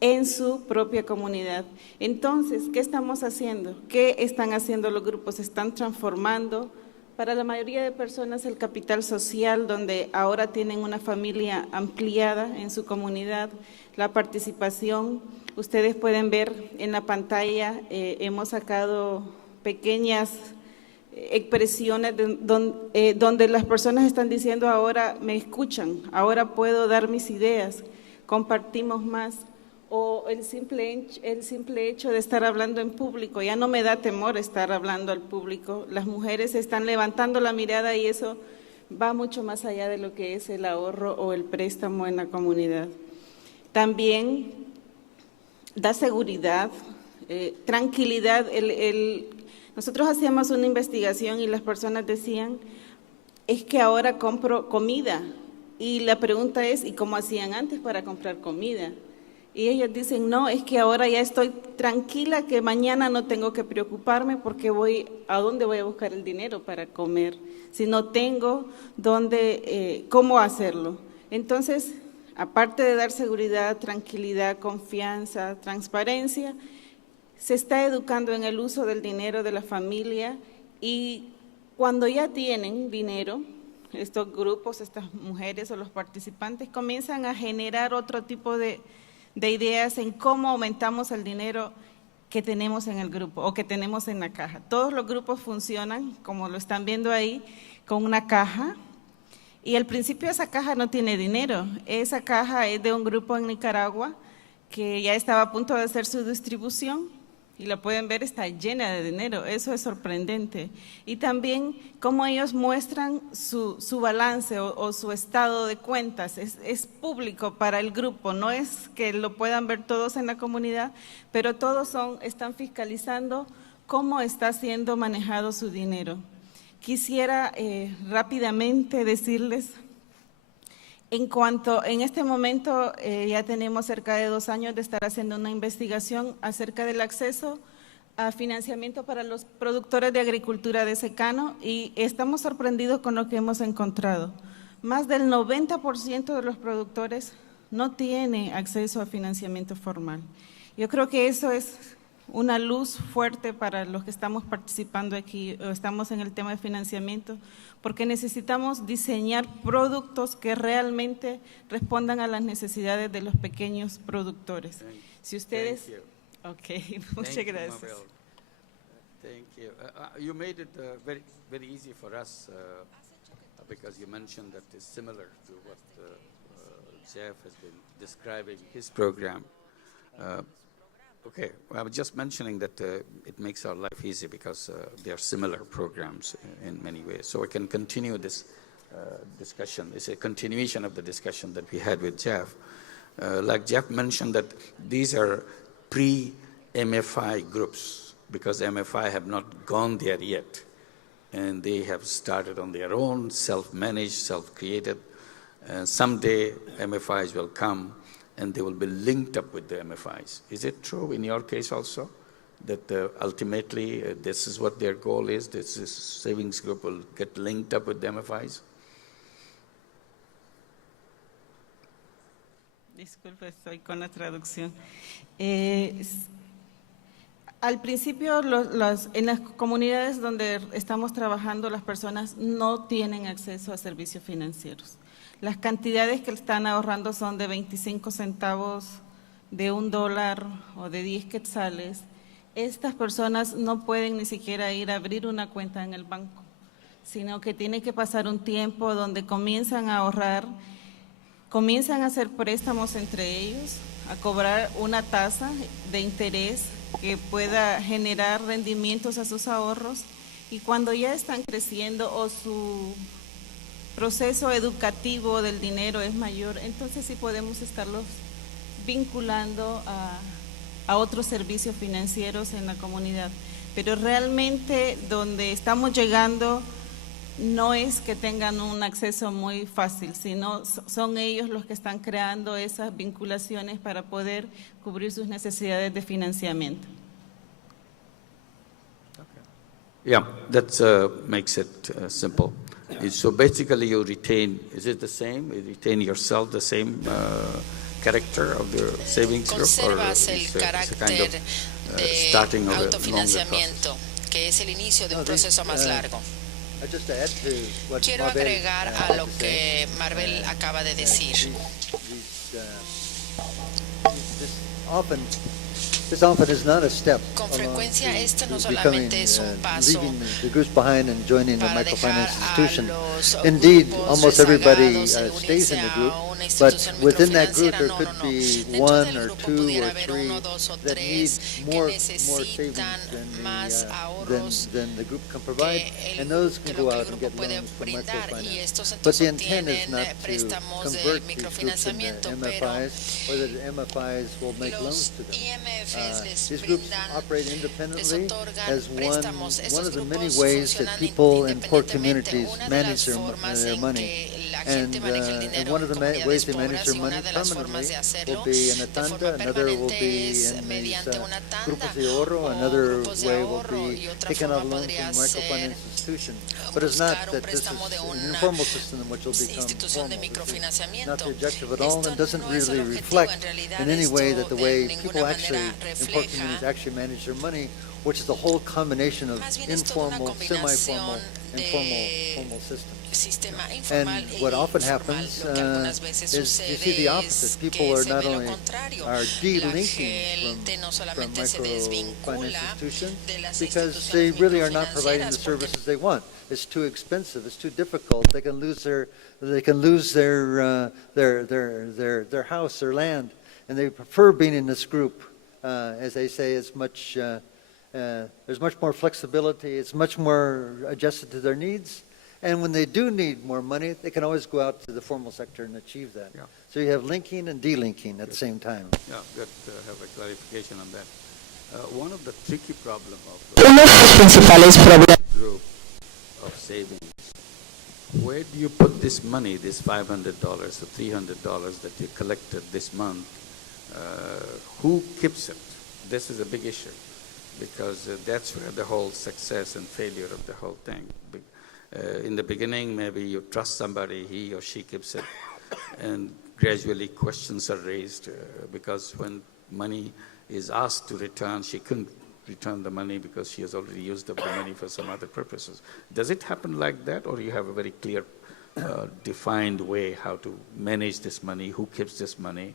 en su propia comunidad. Entonces, ¿qué estamos haciendo? ¿Qué están haciendo los grupos? Se están transformando. Para la mayoría de personas el capital social, donde ahora tienen una familia ampliada en su comunidad, la participación. Ustedes pueden ver en la pantalla, hemos sacado pequeñas expresiones donde las personas están diciendo ahora me escuchan, ahora puedo dar mis ideas, compartimos más. O el simple hecho de estar hablando en público, ya no me da temor estar hablando al público. Las mujeres están levantando la mirada y eso va mucho más allá de lo que es el ahorro o el préstamo en la comunidad. También da seguridad, tranquilidad. Nosotros hacíamos una investigación y las personas decían, es que ahora compro comida. Y la pregunta es, ¿y cómo hacían antes para comprar comida? Y ellos dicen, no, es que ahora ya estoy tranquila que mañana no tengo que preocuparme porque ¿a dónde voy a buscar el dinero para comer? Si no tengo cómo hacerlo. Entonces, aparte de dar seguridad, tranquilidad, confianza, transparencia, se está educando en el uso del dinero de la familia y cuando ya tienen dinero, estos grupos, estas mujeres o los participantes comienzan a generar otro tipo de ideas en cómo aumentamos el dinero que tenemos en el grupo o que tenemos en la caja. Todos los grupos funcionan, como lo están viendo ahí, con una caja y al principio esa caja no tiene dinero. Esa caja es de un grupo en Nicaragua que ya estaba a punto de hacer su distribución y la pueden ver, está llena de dinero. Eso es sorprendente. Y también cómo ellos muestran su balance o su estado de cuentas. Es público para el grupo, no es que lo puedan ver todos en la comunidad, pero todos están fiscalizando cómo está siendo manejado su dinero. Quisiera rápidamente decirles, en este momento ya tenemos cerca de 2 años de estar haciendo una investigación acerca del acceso a financiamiento para los productores de agricultura de secano y estamos sorprendidos con lo que hemos encontrado. Más del 90% de los productores no tiene acceso a financiamiento formal. Yo creo que eso es una luz fuerte para los que estamos participando aquí o estamos en el tema de financiamiento, porque necesitamos diseñar productos que realmente respondan a las necesidades de los pequeños productores. Si ustedes… Ok, muchas gracias. Mabel. Thank you. You made it very, very easy for us because you mentioned that it's similar to what Jeff has been describing his program. Okay, I was just mentioning that it makes our life easy because they are similar programs in many ways. So we can continue this discussion. It's a continuation of the discussion that we had with Jeff. Like Jeff mentioned that these are pre-MFI groups because MFI have not gone there yet. And they have started on their own, self-managed, self-created. Someday MFIs will come and they will be linked up with the MFIs. Is it true in your case also, that ultimately this is what their goal is, this savings group will get linked up with the MFIs? Disculpe, estoy con la traducción. Al principio, en las comunidades donde estamos trabajando, las personas no tienen acceso a servicios financieros. Las cantidades que están ahorrando son de 25 centavos, de $1 o de 10 quetzales, estas personas no pueden ni siquiera ir a abrir una cuenta en el banco, sino que tienen que pasar un tiempo donde comienzan a ahorrar, comienzan a hacer préstamos entre ellos, a cobrar una tasa de interés que pueda generar rendimientos a sus ahorros, y cuando ya están creciendo o su proceso educativo del dinero es mayor, entonces sí podemos estarlos vinculando a otros servicios financieros en la comunidad. Pero realmente donde estamos llegando no es que tengan un acceso muy fácil, sino son ellos los que están creando esas vinculaciones para poder cubrir sus necesidades de financiamiento. Yeah, that makes it simple. So basically you retain, is it the same? You retain yourself, the same character of the savings group? Conservas el carácter starting de of a longer autofinanciamiento, que es el inicio de un proceso más largo. Quiero agregar a lo que Marvel acaba de decir. Con frecuencia este no solamente es un paso para dejar a los Indeed, grupos almost everybody rezagados en stays in unirse the group, a una but institución within that group microfinanciera. there No, could no, no. be Dentro one del or grupo two pudiera or haber three uno, dos o that need tres que more necesitan savings más ahorros than the group can provide, que and those can lo go que el out and grupo get puede loans from brindar, y microfinance. estos But the entonces intent is obtienen not to préstamos del convert these groups into microfinanciamiento, pero MFIs, or that MFIs will make loans los to them. IMFs les These groups brindan, operate les independently otorgan as one préstamos. of Estos the many grupos ways that funcionan people in poor independientemente. communities Una de manage las formas their en money. que la gente maneja el And dinero one of en the comunidades ways they manage pobres, their y money una de las formas permanently de hacerlo will be in a de tanda, forma another will permanente be es in these mediante una tanda grupos de ahorro, o another grupos de way will ahorro, be y otra taken forma out loans podría from microfinance ser institution. But it's not buscar un that this is préstamo de an una informal system in which will become institución de formal. This is not microfinanciamiento. the objective at all, Esto and doesn't no es el really objetivo, reflect en realidad in any way that the esto way de people ninguna actually manera in poor communities refleja, actually manage their money, which is the whole combination of más bien es toda una informal, semi-formal, combinación and de formal systems. sistema And informal what e often informal. happens Lo que algunas veces is you sucede see the es opposite. People que are se not ve lo only contrario. are La delinking gente no from solamente se microfinance desvincula institutions de las because they instituciones really are not providing the microfinancieras porque services they want. It's too expensive. It's too difficult. They can lose their house, their land, and they prefer being in this group. As they say, it's much. There's much more flexibility. It's much more adjusted to their needs. And when they do need more money, they can always go out to the formal sector and achieve that. Yeah. So you have linking and delinking at the same time. Yeah, good to have a clarification on that. One of the tricky problem of Uno de los principales problemas group of savings, where do you put this money, this $500 or $300 that you collected this month? Who keeps it? This is a big issue because that's where the whole success and failure of the whole thing. In the beginning, maybe you trust somebody, he or she keeps it, and gradually questions are raised because when money is asked to return, she couldn't return the money because she has already used up the money for some other purposes. Does it happen like that, or you have a very clear, defined way how to manage this money, who keeps this money,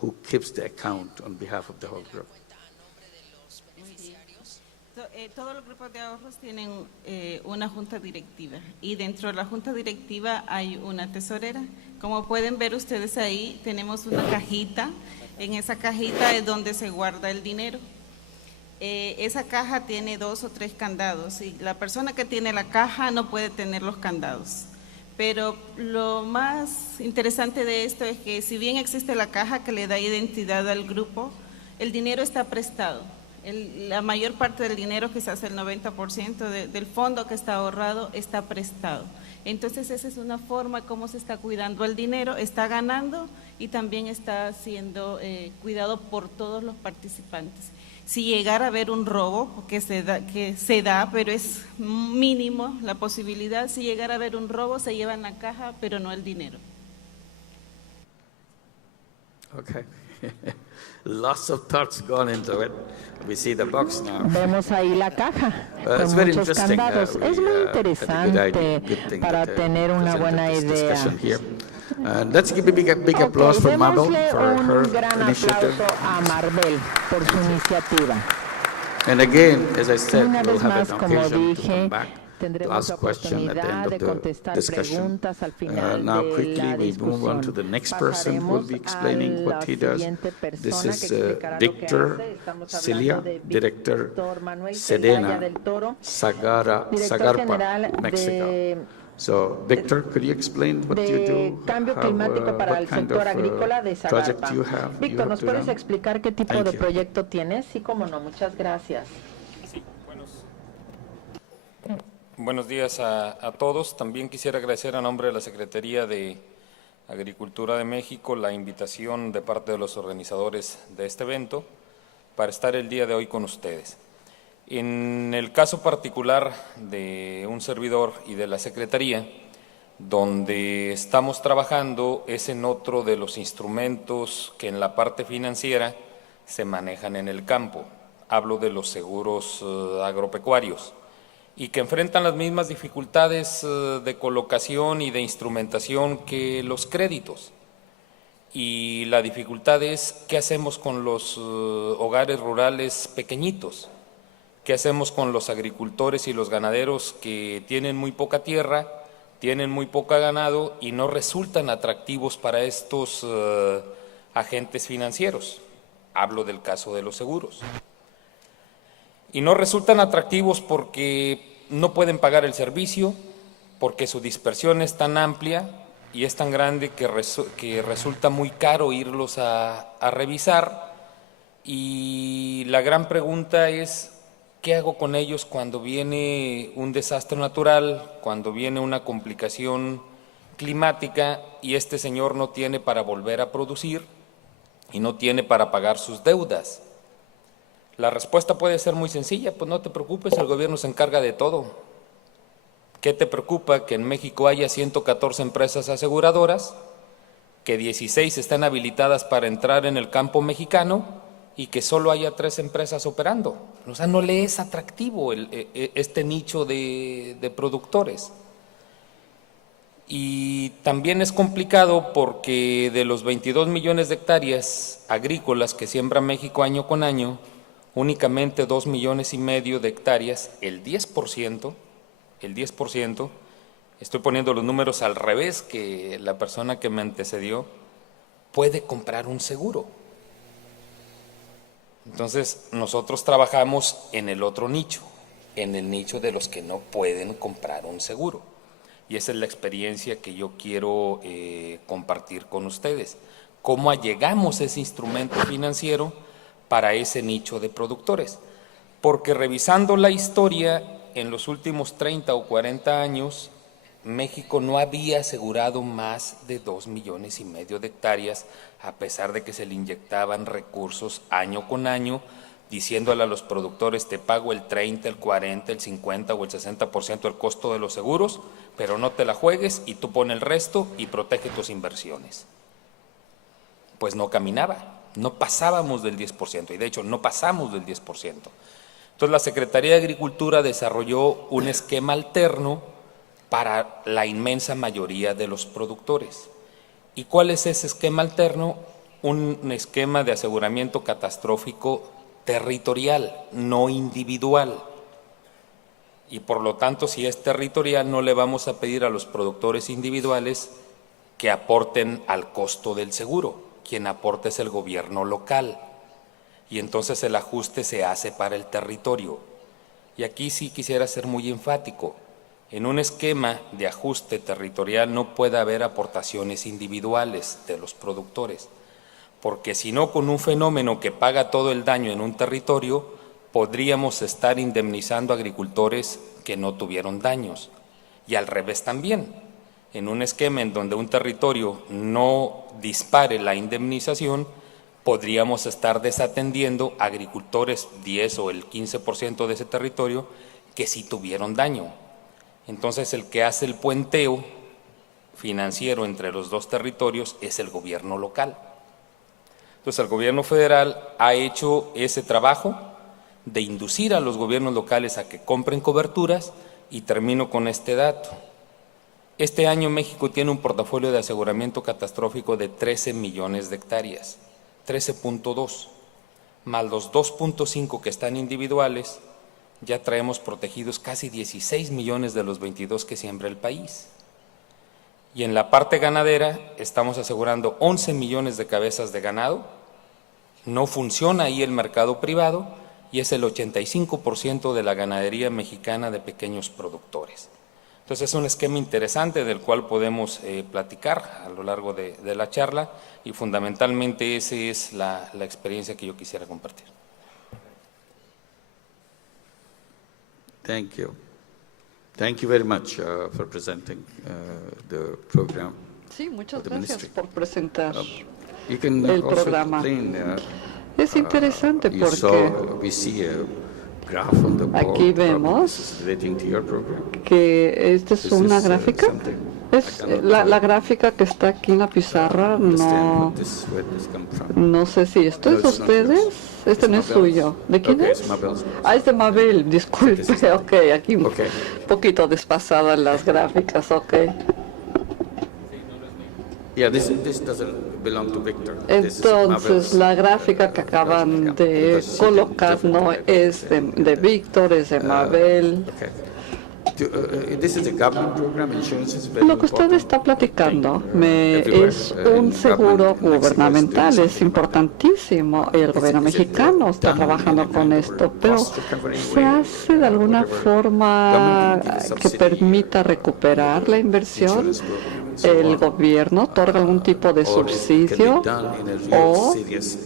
who keeps the account on behalf of the whole group? Todos los grupos de ahorros tienen una junta directiva, y dentro de la junta directiva hay una tesorera. Como pueden ver ustedes ahí, tenemos una cajita. En esa cajita es donde se guarda el dinero. Esa caja tiene 2 o 3 candados, y la persona que tiene la caja no puede tener los candados. Pero lo más interesante de esto es que si bien existe la caja que le da identidad al grupo, el dinero está prestado. La mayor parte del dinero, quizás el 90% del fondo que está ahorrado, está prestado. Entonces esa es una forma como se está cuidando el dinero, está ganando y también está siendo cuidado por todos los participantes. Si llegara a haber un robo, que se da, pero es mínimo la posibilidad, si llegara a haber un robo, se llevan la caja, pero no el dinero. Okay. Lots of thoughts gone into it. We see the box now. Vemos ahí la caja It's con very muchos interesting. candados. Es muy Had a good idea, interesante good thing para that, tener una presented buena this idea. discussion here. And let's give a big applause for Mabel Démosle for her un gran initiative. aplauso a Marbel por su iniciativa. And again, as I said, Una we'll vez have más, an como occasion to come dije, back to tendremos ask questions at the end oportunidad de of the contestar discussion. preguntas al final Now de quickly la we move on to discusión. the next person who will be explaining what he does. This is Victor Cilia, Director Sedena, Zagarpa, Mexico. So, Victor, could you explain what you de do? cambio climático para what el kind sector of agrícola de project Zagarpa. you have? Víctor, ¿nos puedes run? explicar qué tipo Thank de you. proyecto tienes? Sí, cómo no, muchas gracias. Buenos días a todos. También quisiera agradecer a nombre de la Secretaría de Agricultura de México la invitación de parte de los organizadores de este evento para estar el día de hoy con ustedes. En el caso particular de un servidor y de la Secretaría, donde estamos trabajando es en otro de los instrumentos que en la parte financiera se manejan en el campo. Hablo de los seguros agropecuarios y que enfrentan las mismas dificultades de colocación y de instrumentación que los créditos. Y la dificultad es qué hacemos con los hogares rurales pequeñitos, qué hacemos con los agricultores y los ganaderos que tienen muy poca tierra, tienen muy poca ganado y no resultan atractivos para estos agentes financieros. Hablo del caso de los seguros. Y no resultan atractivos porque no pueden pagar el servicio, porque su dispersión es tan amplia y es tan grande que resulta muy caro irlos a revisar. Y la gran pregunta es, ¿qué hago con ellos cuando viene un desastre natural, cuando viene una complicación climática y este señor no tiene para volver a producir y no tiene para pagar sus deudas? La respuesta puede ser muy sencilla, pues no te preocupes, el gobierno se encarga de todo. ¿Qué te preocupa? Que en México haya 114 empresas aseguradoras, que 16 están habilitadas para entrar en el campo mexicano y que solo haya 3 empresas operando. O sea, no le es atractivo este nicho de productores. Y también es complicado porque de los 22 millones de hectáreas agrícolas que siembra México año con año, únicamente 2,5 millones de hectáreas, el 10%, estoy poniendo los números al revés que la persona que me antecedió, puede comprar un seguro. Entonces, nosotros trabajamos en el otro nicho, en el nicho de los que no pueden comprar un seguro. Y esa es la experiencia que yo quiero compartir con ustedes. ¿Cómo allegamos ese instrumento financiero para ese nicho de productores? Porque revisando la historia, en los últimos 30 o 40 años, México no había asegurado más de 2,5 millones de hectáreas, a pesar de que se le inyectaban recursos año con año, diciéndole a los productores, te pago el 30, el 40, el 50 o el 60% del costo de los seguros, pero no te la juegues y tú pon el resto y protege tus inversiones. Pues no caminaba. No pasábamos del 10%, y de hecho no pasamos del 10%. Entonces la Secretaría de Agricultura desarrolló un esquema alterno para la inmensa mayoría de los productores. ¿Y cuál es ese esquema alterno? Un esquema de aseguramiento catastrófico territorial, no individual. Y por lo tanto, si es territorial, no le vamos a pedir a los productores individuales que aporten al costo del seguro. Quien aporta es el gobierno local y entonces el ajuste se hace para el territorio. Y aquí sí quisiera ser muy enfático, en un esquema de ajuste territorial no puede haber aportaciones individuales de los productores, porque si no, con un fenómeno que paga todo el daño en un territorio, podríamos estar indemnizando a agricultores que no tuvieron daños, y al revés también. En un esquema en donde un territorio no dispare la indemnización, podríamos estar desatendiendo a agricultores 10 o el 15% de ese territorio que sí tuvieron daño. Entonces el que hace el puenteo financiero entre los dos territorios es el gobierno local. Entonces el gobierno federal ha hecho ese trabajo de inducir a los gobiernos locales a que compren coberturas, y termino con este dato. Este año México tiene un portafolio de aseguramiento catastrófico de 13 millones de hectáreas, 13.2, más los 2.5 que están individuales, ya traemos protegidos casi 16 millones de los 22 que siembra el país. Y en la parte ganadera estamos asegurando 11 millones de cabezas de ganado. No funciona ahí el mercado privado y es el 85% de la ganadería mexicana de pequeños productores. Entonces es un esquema interesante del cual podemos platicar a lo largo de la charla y fundamentalmente esa es la experiencia que yo quisiera compartir. Thank you. Thank you very much for presenting the program. Sí, muchas of the gracias ministry. por presentar You can el also programa. explain, Es interesante you porque saw, we see a graph on the board, aquí probably vemos this is relating to your program. que esta es This una is, gráfica. something Es I cannot, la gráfica que está aquí en la pizarra. understand where this come from. No sé si esto es No, de it's not ustedes. yours. Este It's no es Mabel's. suyo. ¿De quién Okay, es? it's Mabel's. Ah, es de Mabel, disculpe. This is- Ok, aquí un Okay. poquito despasadas las gráficas, ok. Yeah, this doesn't belong to Victor. This is Entonces, Mabel's, la gráfica que acaban gráfica, de because she colocar didn't no es de Víctor, es de Mabel. Okay. This is a government program. Insurance is very Lo que usted important. está platicando Everywhere, es in un seguro government in Mexico is gubernamental, doing es something about it. importantísimo. El gobierno Is it mexicano está done trabajando in a con kind of esto, pero cost recovery se way, hace de alguna whatever. forma Government can give a que subsidy, permita recuperar la inversión. insurance program and so El on. gobierno otorga algún tipo de Or it can be subsidio done in a real o serious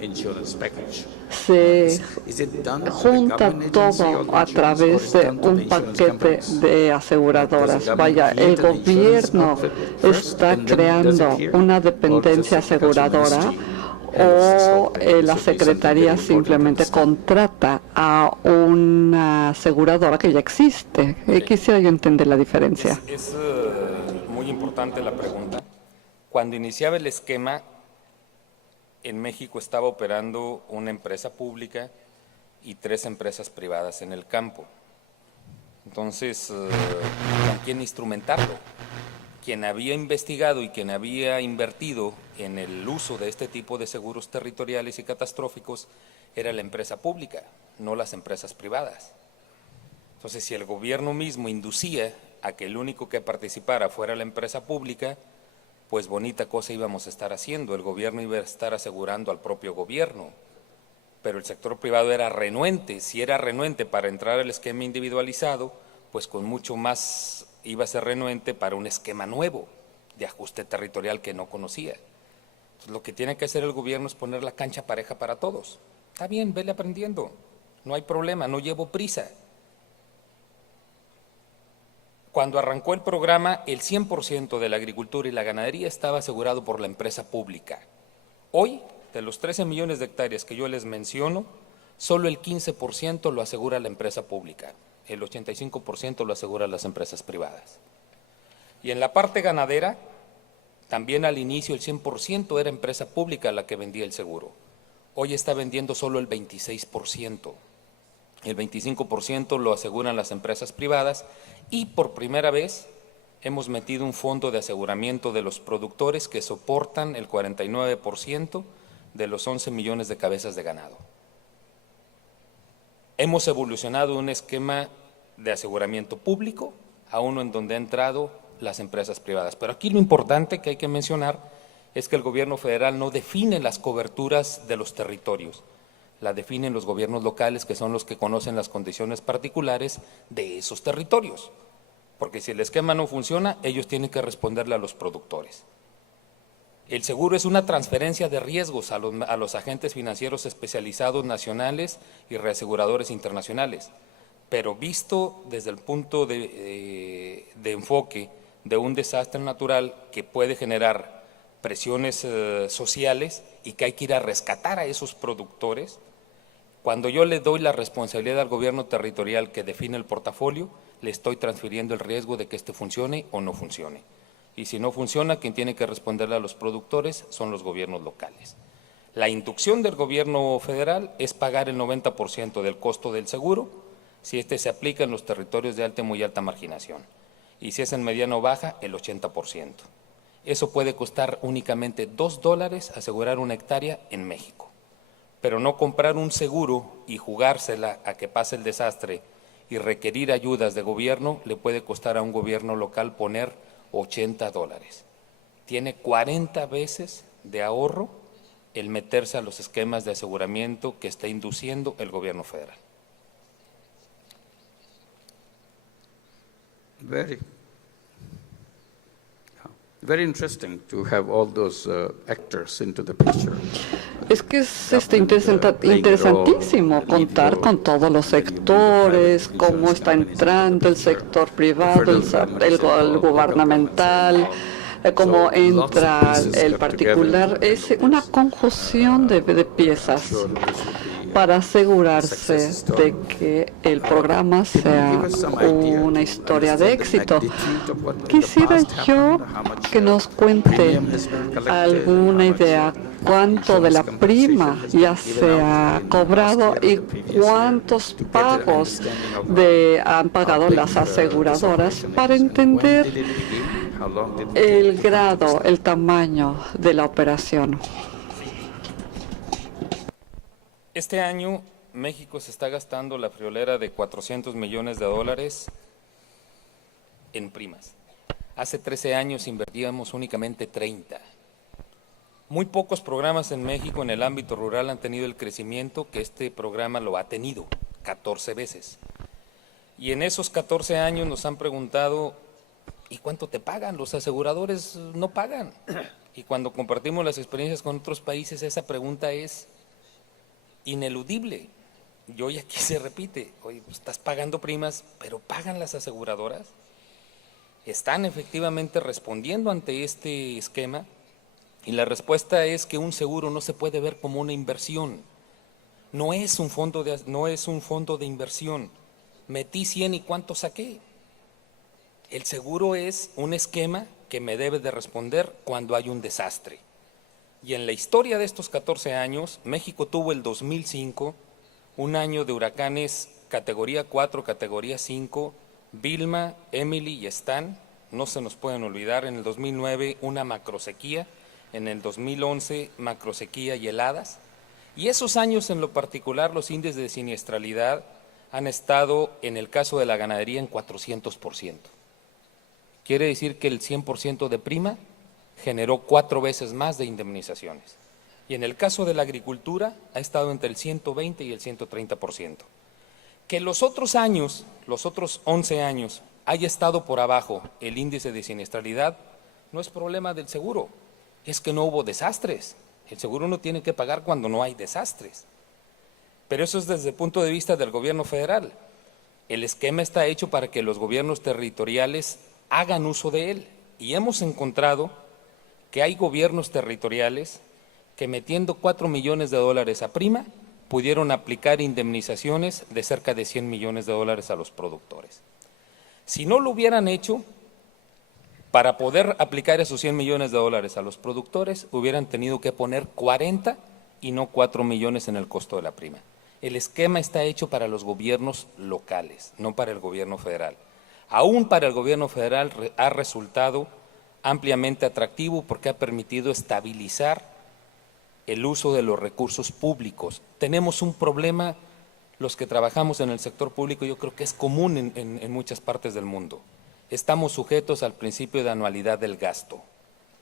insurance package. se Is it done to the junta government agency, all todo the a insurance, or través is de done to un the insurance paquete companies? de aseguradoras. Vaya, el gobierno está creando una dependencia aseguradora o la Secretaría simplemente contrata a una aseguradora que ya existe. Quisiera yo entender la diferencia. Es muy importante la pregunta. Cuando iniciaba el esquema, en México estaba operando una empresa pública y 3 empresas privadas en el campo. Entonces, ¿con quién instrumentarlo? Quien había investigado y quien había invertido en el uso de este tipo de seguros territoriales y catastróficos era la empresa pública, no las empresas privadas. Entonces, si el gobierno mismo inducía a que el único que participara fuera la empresa pública, pues bonita cosa íbamos a estar haciendo. El gobierno iba a estar asegurando al propio gobierno, pero el sector privado era renuente. Si era renuente para entrar al esquema individualizado, pues con mucho más iba a ser renuente para un esquema nuevo de ajuste territorial que no conocía. Entonces, lo que tiene que hacer el gobierno es poner la cancha pareja para todos. Está bien, vele aprendiendo, no hay problema, no llevo prisa. Cuando arrancó el programa, el 100% de la agricultura y la ganadería estaba asegurado por la empresa pública. Hoy, de los 13 millones de hectáreas que yo les menciono, solo el 15% lo asegura la empresa pública, el 85% lo aseguran las empresas privadas. Y en la parte ganadera, también al inicio el 100% era empresa pública la que vendía el seguro. Hoy está vendiendo solo el 26%. El 25% lo aseguran las empresas privadas y por primera vez hemos metido un fondo de aseguramiento de los productores que soportan el 49% de los 11 millones de cabezas de ganado. Hemos evolucionado un esquema de aseguramiento público a uno en donde han entrado las empresas privadas. Pero aquí lo importante que hay que mencionar es que el gobierno federal no define las coberturas de los territorios. La definen los gobiernos locales, que son los que conocen las condiciones particulares de esos territorios. Porque si el esquema no funciona, ellos tienen que responderle a los productores. El seguro es una transferencia de riesgos a los agentes financieros especializados nacionales y reaseguradores internacionales. Pero visto desde el punto de enfoque de un desastre natural que puede generar presiones sociales y que hay que ir a rescatar a esos productores, cuando yo le doy la responsabilidad al gobierno territorial que define el portafolio, le estoy transfiriendo el riesgo de que este funcione o no funcione. Y si no funciona, quien tiene que responderle a los productores son los gobiernos locales. La inducción del gobierno federal es pagar el 90% del costo del seguro si este se aplica en los territorios de alta y muy alta marginación. y si es en mediano o baja, el 80%. Eso puede costar únicamente $2 asegurar una hectárea en México. Pero no comprar un seguro y jugársela a que pase el desastre y requerir ayudas de gobierno le puede costar a un gobierno local poner $80. Tiene 40 veces de ahorro el meterse a los esquemas de aseguramiento que está induciendo el gobierno federal. Very interesting to have all those actors into the picture. Es que es interesantísimo contar con todos los sectores, cómo está entrando el sector privado, el gubernamental, cómo entra el particular. Es una conjunción de piezas para asegurarse de que el programa sea una historia de éxito. Quisiera yo que nos cuente alguna idea cuánto de la prima ya se ha cobrado y cuántos pagos han pagado las aseguradoras para entender el grado, el tamaño de la operación. Este año México se está gastando la friolera de $400 millones en primas. Hace 13 años invertíamos únicamente 30. Muy pocos programas en México en el ámbito rural han tenido el crecimiento que este programa lo ha tenido, 14 veces. Y en esos 14 años nos han preguntado, ¿y cuánto te pagan? Los aseguradores no pagan. Y cuando compartimos las experiencias con otros países, esa pregunta es ineludible. Y hoy aquí se repite, oye, estás pagando primas, pero ¿pagan las aseguradoras? ¿Están efectivamente respondiendo ante este esquema? Y la respuesta es que un seguro no se puede ver como una inversión. No es un fondo de inversión. Metí 100 y ¿cuánto saqué? El seguro es un esquema que me debe de responder cuando hay un desastre. Y en la historia de estos 14 años, México tuvo el 2005, un año de huracanes categoría 4, categoría 5, Vilma, Emily y Stan, no se nos pueden olvidar. En el 2009 una macrosequía, en el 2011 macrosequía y heladas. Y esos años en lo particular los índices de siniestralidad han estado, en el caso de la ganadería, en 400%. Quiere decir que el 100% de prima generó 4 veces más de indemnizaciones. Y en el caso de la agricultura ha estado entre el 120 y el 130%. Que los otros años, los otros 11 años, haya estado por abajo el índice de siniestralidad, no es problema del seguro, es que no hubo desastres. El seguro no tiene que pagar cuando no hay desastres. Pero eso es desde el punto de vista del gobierno federal. El esquema está hecho para que los gobiernos territoriales hagan uso de él. Y hemos encontrado que hay gobiernos territoriales que metiendo $4 millones a prima, pudieron aplicar indemnizaciones de cerca de $100 millones a los productores. Si no lo hubieran hecho, para poder aplicar esos $100 millones a los productores, hubieran tenido que poner 40 y no 4 millones en el costo de la prima. El esquema está hecho para los gobiernos locales, no para el gobierno federal. Aún para el gobierno federal ha resultado ampliamente atractivo porque ha permitido estabilizar el uso de los recursos públicos. Tenemos un problema, los que trabajamos en el sector público, yo creo que es común en muchas partes del mundo. Estamos sujetos al principio de anualidad del gasto.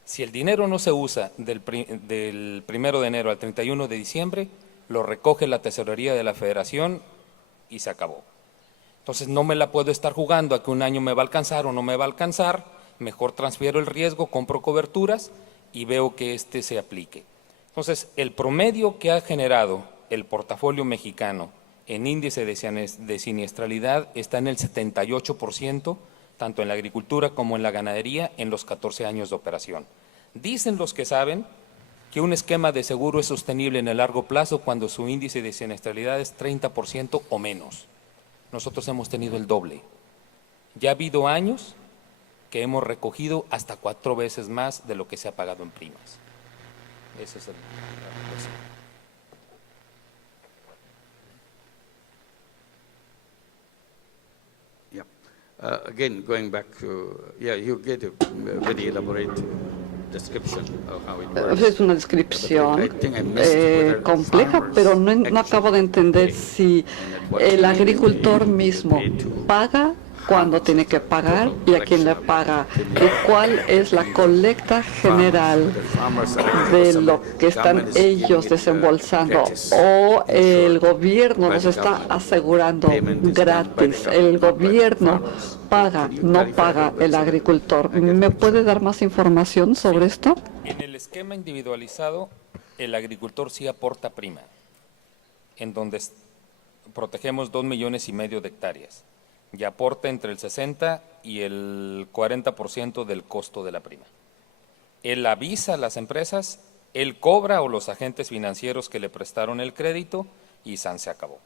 Si el dinero no se usa del 1 de enero al 31 de diciembre, lo recoge la tesorería de la federación y se acabó. Entonces no me la puedo estar jugando a que un año me va a alcanzar o no me va a alcanzar, mejor transfiero el riesgo, compro coberturas y veo que se aplique. Entonces el promedio que ha generado el portafolio mexicano en índice de siniestralidad está en el 78%, tanto en la agricultura como en la ganadería, en los 14 años de operación. Dicen los que saben que un esquema de seguro es sostenible en el largo plazo cuando su índice de siniestralidad es 30% o menos. Nosotros hemos tenido el doble. Ya ha habido años que hemos recogido hasta 4 veces más de lo que se ha pagado en primas. Ese es el... Again, going back to, you get a very elaborate description of how it works. Es una descripción compleja, pero no acabo de entender si el agricultor mismo paga cuando tiene que pagar y a quién le paga, y cuál es la colecta general de lo que están ellos desembolsando, o el gobierno los está asegurando gratis. El gobierno paga, no paga el agricultor. ¿Me puede dar más información sobre esto? En el esquema individualizado, el agricultor sí aporta prima, en donde protegemos 2,5 millones de hectáreas, y aporta entre el 60 y el 40% del costo de la prima. Él avisa a las empresas, él cobra o los agentes financieros que le prestaron el crédito y se acabó.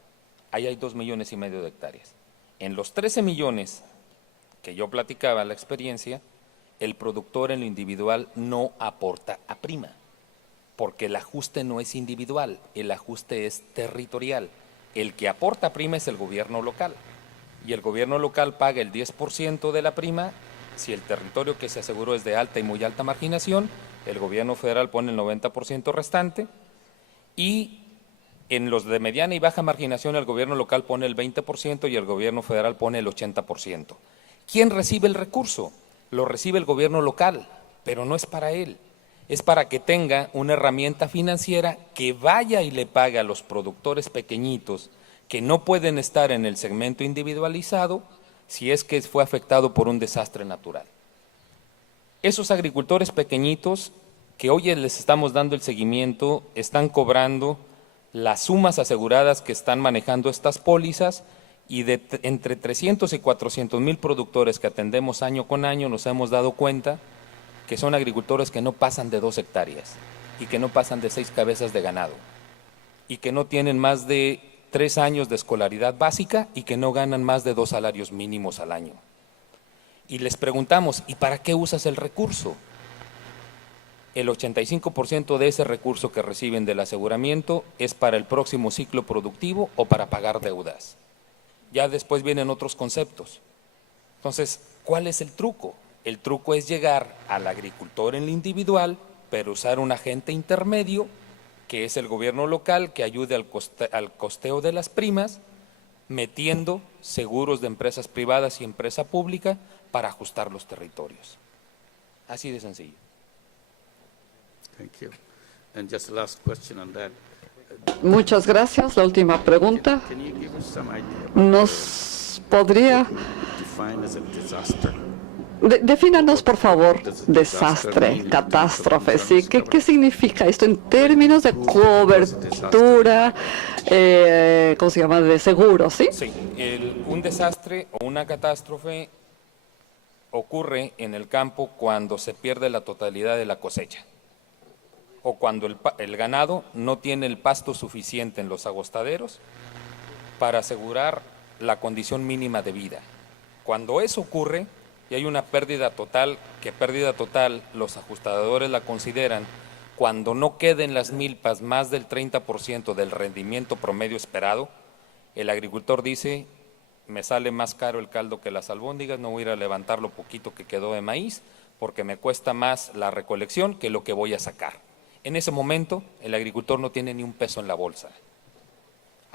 Ahí hay 2,5 millones de hectáreas. En los 13 millones que yo platicaba la experiencia, el productor en lo individual no aporta a prima, porque el ajuste no es individual, el ajuste es territorial. El que aporta prima es el gobierno local, y el gobierno local paga el 10% de la prima. Si el territorio que se aseguró es de alta y muy alta marginación, el gobierno federal pone el 90% restante, y en los de mediana y baja marginación el gobierno local pone el 20% y el gobierno federal pone el 80%. ¿Quién recibe el recurso? Lo recibe el gobierno local, pero no es para él. Es para que tenga una herramienta financiera que vaya y le pague a los productores pequeñitos que no pueden estar en el segmento individualizado si es que fue afectado por un desastre natural. Esos agricultores pequeñitos que hoy les estamos dando el seguimiento están cobrando las sumas aseguradas que están manejando estas pólizas, y de entre 300 y 400 mil productores que atendemos año con año nos hemos dado cuenta que son agricultores que no pasan de 2 hectáreas y que no pasan de 6 cabezas de ganado y que no tienen más de 3 años de escolaridad básica y que no ganan más de 2 salarios mínimos al año. Y les preguntamos, ¿y para qué usas el recurso? El 85% de ese recurso que reciben del aseguramiento es para el próximo ciclo productivo o para pagar deudas. Ya después vienen otros conceptos. Entonces, ¿cuál es el truco? El truco es llegar al agricultor en lo individual, pero usar un agente intermedio, que es el gobierno local, que ayude al costeo de las primas, metiendo seguros de empresas privadas y empresa pública para ajustar los territorios. Así de sencillo. Thank you. And just the last question on that. Muchas gracias. La última pregunta. Can you give us some idea ¿Nos podría define as a disaster? Defínanos, por favor, desastre, catástrofe? ¿Sí? ¿Qué significa esto en términos de cobertura, ¿cómo se llama?, de seguro, ¿sí? Sí, un desastre o una catástrofe ocurre en el campo cuando se pierde la totalidad de la cosecha, o cuando el ganado no tiene el pasto suficiente en los agostaderos para asegurar la condición mínima de vida. Cuando eso ocurre y hay una pérdida total, los ajustadores la consideran cuando no queden las milpas más del 30% del rendimiento promedio esperado, el agricultor dice, me sale más caro el caldo que las albóndigas, no voy a ir a levantar lo poquito que quedó de maíz porque me cuesta más la recolección que lo que voy a sacar. En ese momento, el agricultor no tiene ni un peso en la bolsa.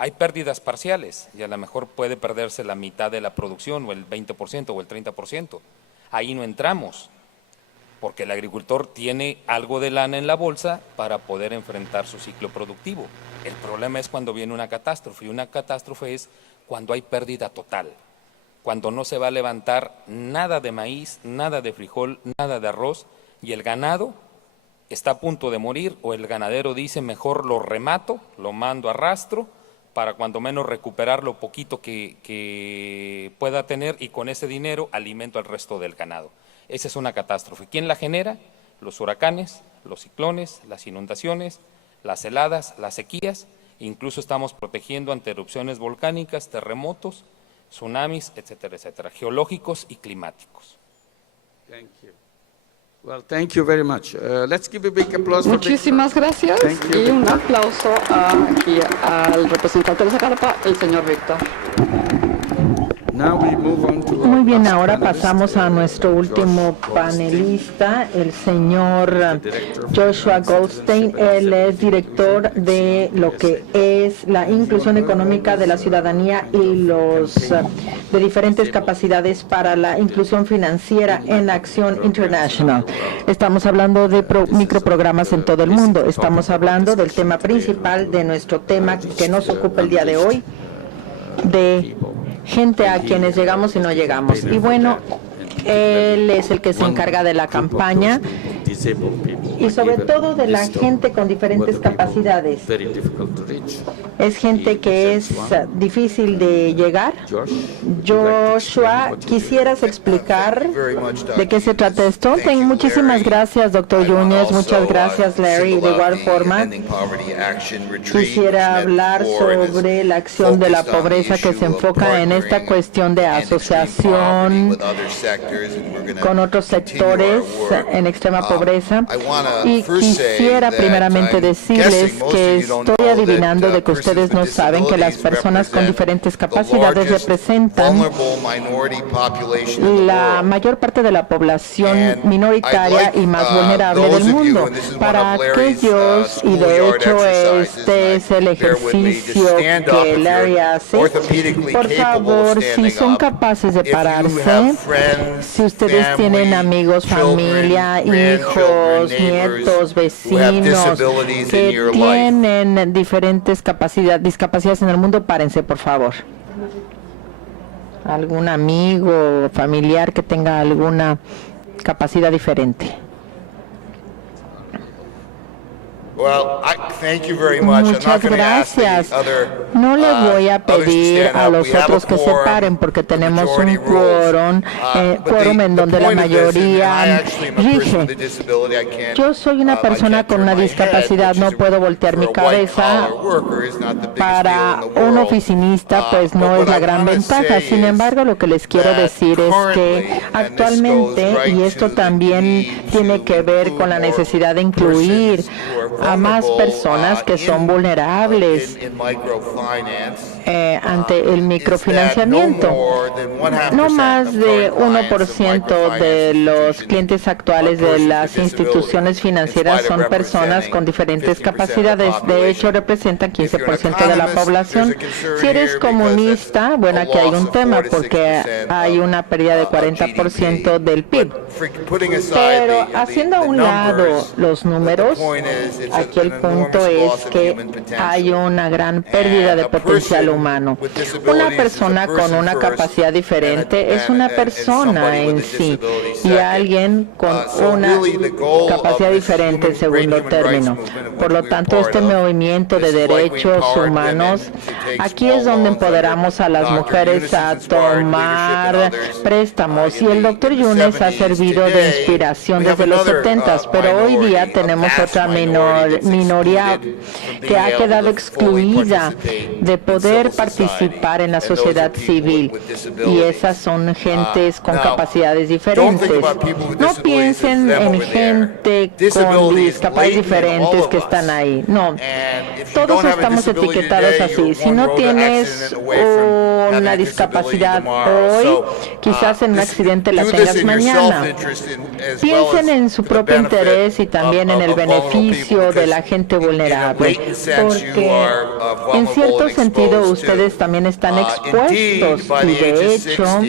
Hay pérdidas parciales y a lo mejor puede perderse la mitad de la producción o el 20% o el 30%. Ahí no entramos, porque el agricultor tiene algo de lana en la bolsa para poder enfrentar su ciclo productivo. El problema es cuando viene una catástrofe, y una catástrofe es cuando hay pérdida total, cuando no se va a levantar nada de maíz, nada de frijol, nada de arroz, y el ganado está a punto de morir, o el ganadero dice, mejor lo remato, lo mando a rastro, para cuando menos recuperar lo poquito que pueda tener, y con ese dinero alimento al resto del ganado. Esa es una catástrofe. ¿Quién la genera? Los huracanes, los ciclones, las inundaciones, las heladas, las sequías. Incluso estamos protegiendo ante erupciones volcánicas, terremotos, tsunamis, etcétera, etcétera, geológicos y climáticos. Thank you. Well, thank you very much. Let's give a big applause for Muchísimas gracias y un aplauso aquí al representante de Zacatecas, el señor Víctor. Muy bien, ahora pasamos a nuestro último panelista, el señor Joshua Goldstein. Él es director de lo que es la inclusión económica de la ciudadanía y los de diferentes capacidades para la inclusión financiera en Acción International. Estamos hablando de microprogramas en todo el mundo. Estamos hablando del tema principal de nuestro tema que nos ocupa el día de hoy, de gente a quienes llegamos y no llegamos. Y bueno, él es el que se encarga de la campaña y sobre todo de la gente con diferentes capacidades. Es gente que es difícil de llegar. Joshua, ¿quisieras explicar de qué se trata esto? Muchísimas gracias, doctor Yúñez. Muchas gracias, Larry. De igual forma, quisiera hablar sobre la acción de la pobreza que se enfoca en esta cuestión de asociación con otros sectores en extrema pobreza. Y quisiera primeramente decirles que estoy adivinando de que ustedes no saben que las personas con diferentes capacidades representan la mayor parte de la población minoritaria y más vulnerable del mundo. Para aquellos, y de hecho este es el ejercicio que Larry hace, por favor, si son capaces de pararse, si ustedes tienen amigos, familia, hijos, nietos, vecinos que tienen diferentes discapacidades en el mundo, párense, por favor. Algún amigo o familiar que tenga alguna capacidad diferente. Muchas gracias. No les voy a pedir a los otros que se paren porque tenemos un quórum en donde la mayoría rige. Yo soy una persona con una discapacidad, no puedo voltear mi cabeza. Para un oficinista, pues no es la gran ventaja. Sin embargo, lo que les quiero decir es que actualmente, y esto también tiene que ver con la necesidad de incluir a más personas que son vulnerables ante el microfinanciamiento. No más de 1% de los clientes actuales de las instituciones financieras son personas con diferentes capacidades. De hecho, representan 15% de la población. Si eres comunista, bueno, aquí hay un tema porque hay una pérdida de 40% del PIB. Pero haciendo a un lado los números, aquí el punto es que hay una gran pérdida de potencial humano. Una persona con una capacidad diferente es una persona en sí y alguien con una capacidad diferente en segundo término. Por lo tanto, este movimiento de derechos humanos, aquí es donde empoderamos a las mujeres a tomar préstamos. Y el doctor Yúñez ha servido de inspiración desde los 70s, pero hoy día tenemos otra minoría que ha quedado excluida de poder participar en la sociedad civil, y esas son gentes con capacidades diferentes. No piensen en gente con discapacidades diferentes que están ahí. No, todos estamos etiquetados así. Si no tienes una discapacidad hoy, quizás en un accidente la tengas mañana. Piensen en su propio interés y también en el beneficio de la gente vulnerable, porque en cierto sentido ustedes también están expuestos, y de hecho,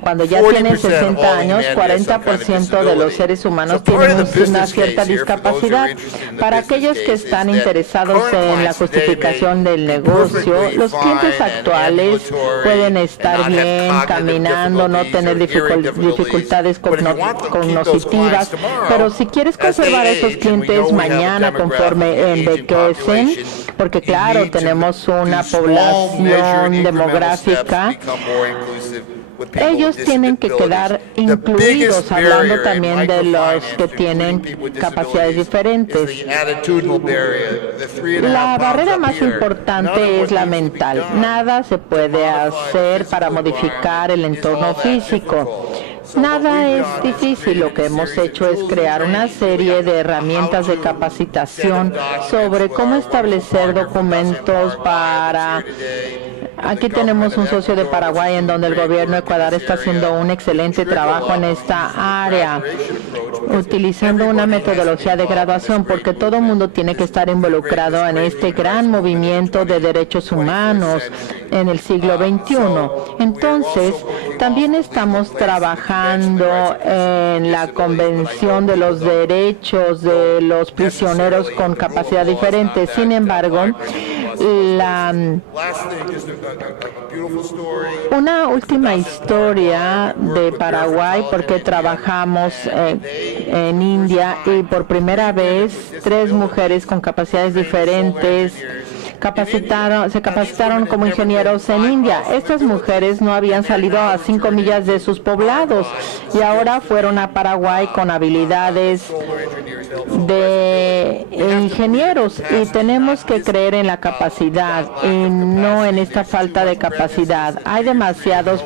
cuando ya tienen 60 años, 40% de los seres humanos tienen una cierta discapacidad. Para aquellos que están interesados en la justificación del negocio, los clientes actuales pueden estar bien, caminando, no tener dificultades cognitivas, pero si quieres conservar a esos clientes mañana conforme envejecen, porque claro, tenemos una población demográfica, ellos tienen que quedar incluidos, hablando también de los que tienen capacidades diferentes. La barrera más importante es la mental. Nada se puede hacer para modificar el entorno físico. Nada es difícil. Lo que hemos hecho es crear una serie de herramientas de capacitación sobre cómo establecer documentos para... Aquí tenemos un socio de Paraguay en donde el gobierno de Ecuador está haciendo un excelente trabajo en esta área, utilizando una metodología de graduación, porque todo el mundo tiene que estar involucrado en este gran movimiento de derechos humanos en el siglo XXI. Entonces, también estamos trabajando en la Convención de los Derechos de los Prisioneros con Capacidad Diferente. Sin embargo, una última historia de Paraguay, porque trabajamos en India y por primera vez 3 mujeres con capacidades diferentes se capacitaron como ingenieros en India. Estas mujeres no habían salido a 5 millas de sus poblados y ahora fueron a Paraguay con habilidades de ingenieros, y tenemos que creer en la capacidad y no en esta falta de capacidad. Hay demasiados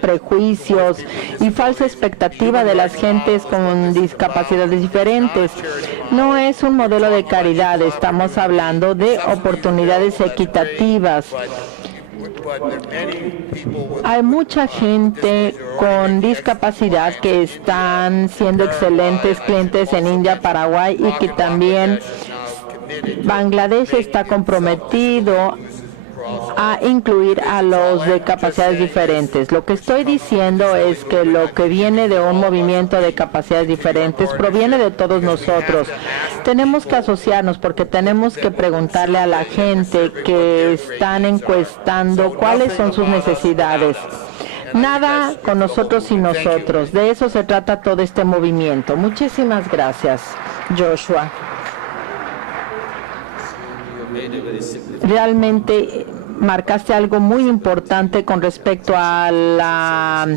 prejuicios y falsa expectativa de las gentes con discapacidades diferentes. No es un modelo de caridad, estamos hablando de oportunidades equitativas. Hay mucha gente con discapacidad que están siendo excelentes clientes en India, Paraguay, y que también Bangladesh está comprometido a incluir a los de capacidades diferentes. Lo que estoy diciendo es que lo que viene de un movimiento de capacidades diferentes proviene de todos nosotros. Tenemos que asociarnos porque tenemos que preguntarle a la gente que están encuestando cuáles son sus necesidades. Nada con nosotros y nosotros. De eso se trata todo este movimiento. Muchísimas gracias, Joshua. Realmente marcaste algo muy importante con respecto a la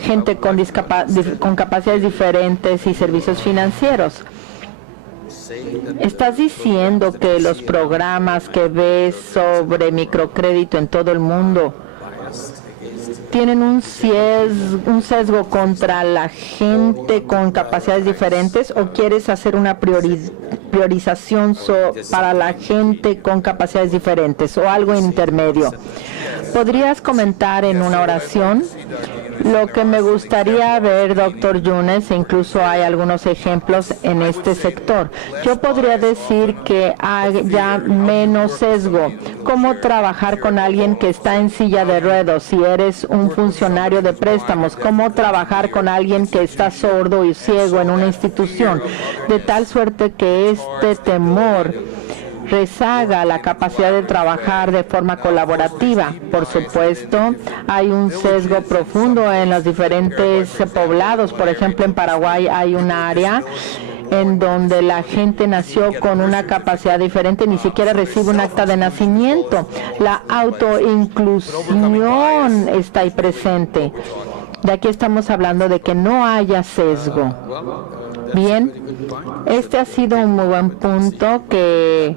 gente con capacidades diferentes y servicios financieros. ¿Estás diciendo que los programas que ves sobre microcrédito en todo el mundo tienen un sesgo contra la gente con capacidades diferentes, o quieres hacer una priorización para la gente con capacidades diferentes, o algo intermedio? ¿Podrías comentar en una oración? Lo que me gustaría ver, doctor Yunes, e incluso hay algunos ejemplos en este sector. Yo podría decir que haya menos sesgo. ¿Cómo trabajar con alguien que está en silla de ruedas si eres un funcionario de préstamos? ¿Cómo trabajar con alguien que está sordo y ciego en una institución? De tal suerte que este temor rezaga la capacidad de trabajar de forma colaborativa. Por supuesto, hay un sesgo profundo en los diferentes poblados. Por ejemplo, en Paraguay hay un área en donde la gente nació con una capacidad diferente, ni siquiera recibe un acta de nacimiento. La autoinclusión está ahí presente. De aquí estamos hablando de que no haya sesgo. Bien, este ha sido un muy buen punto que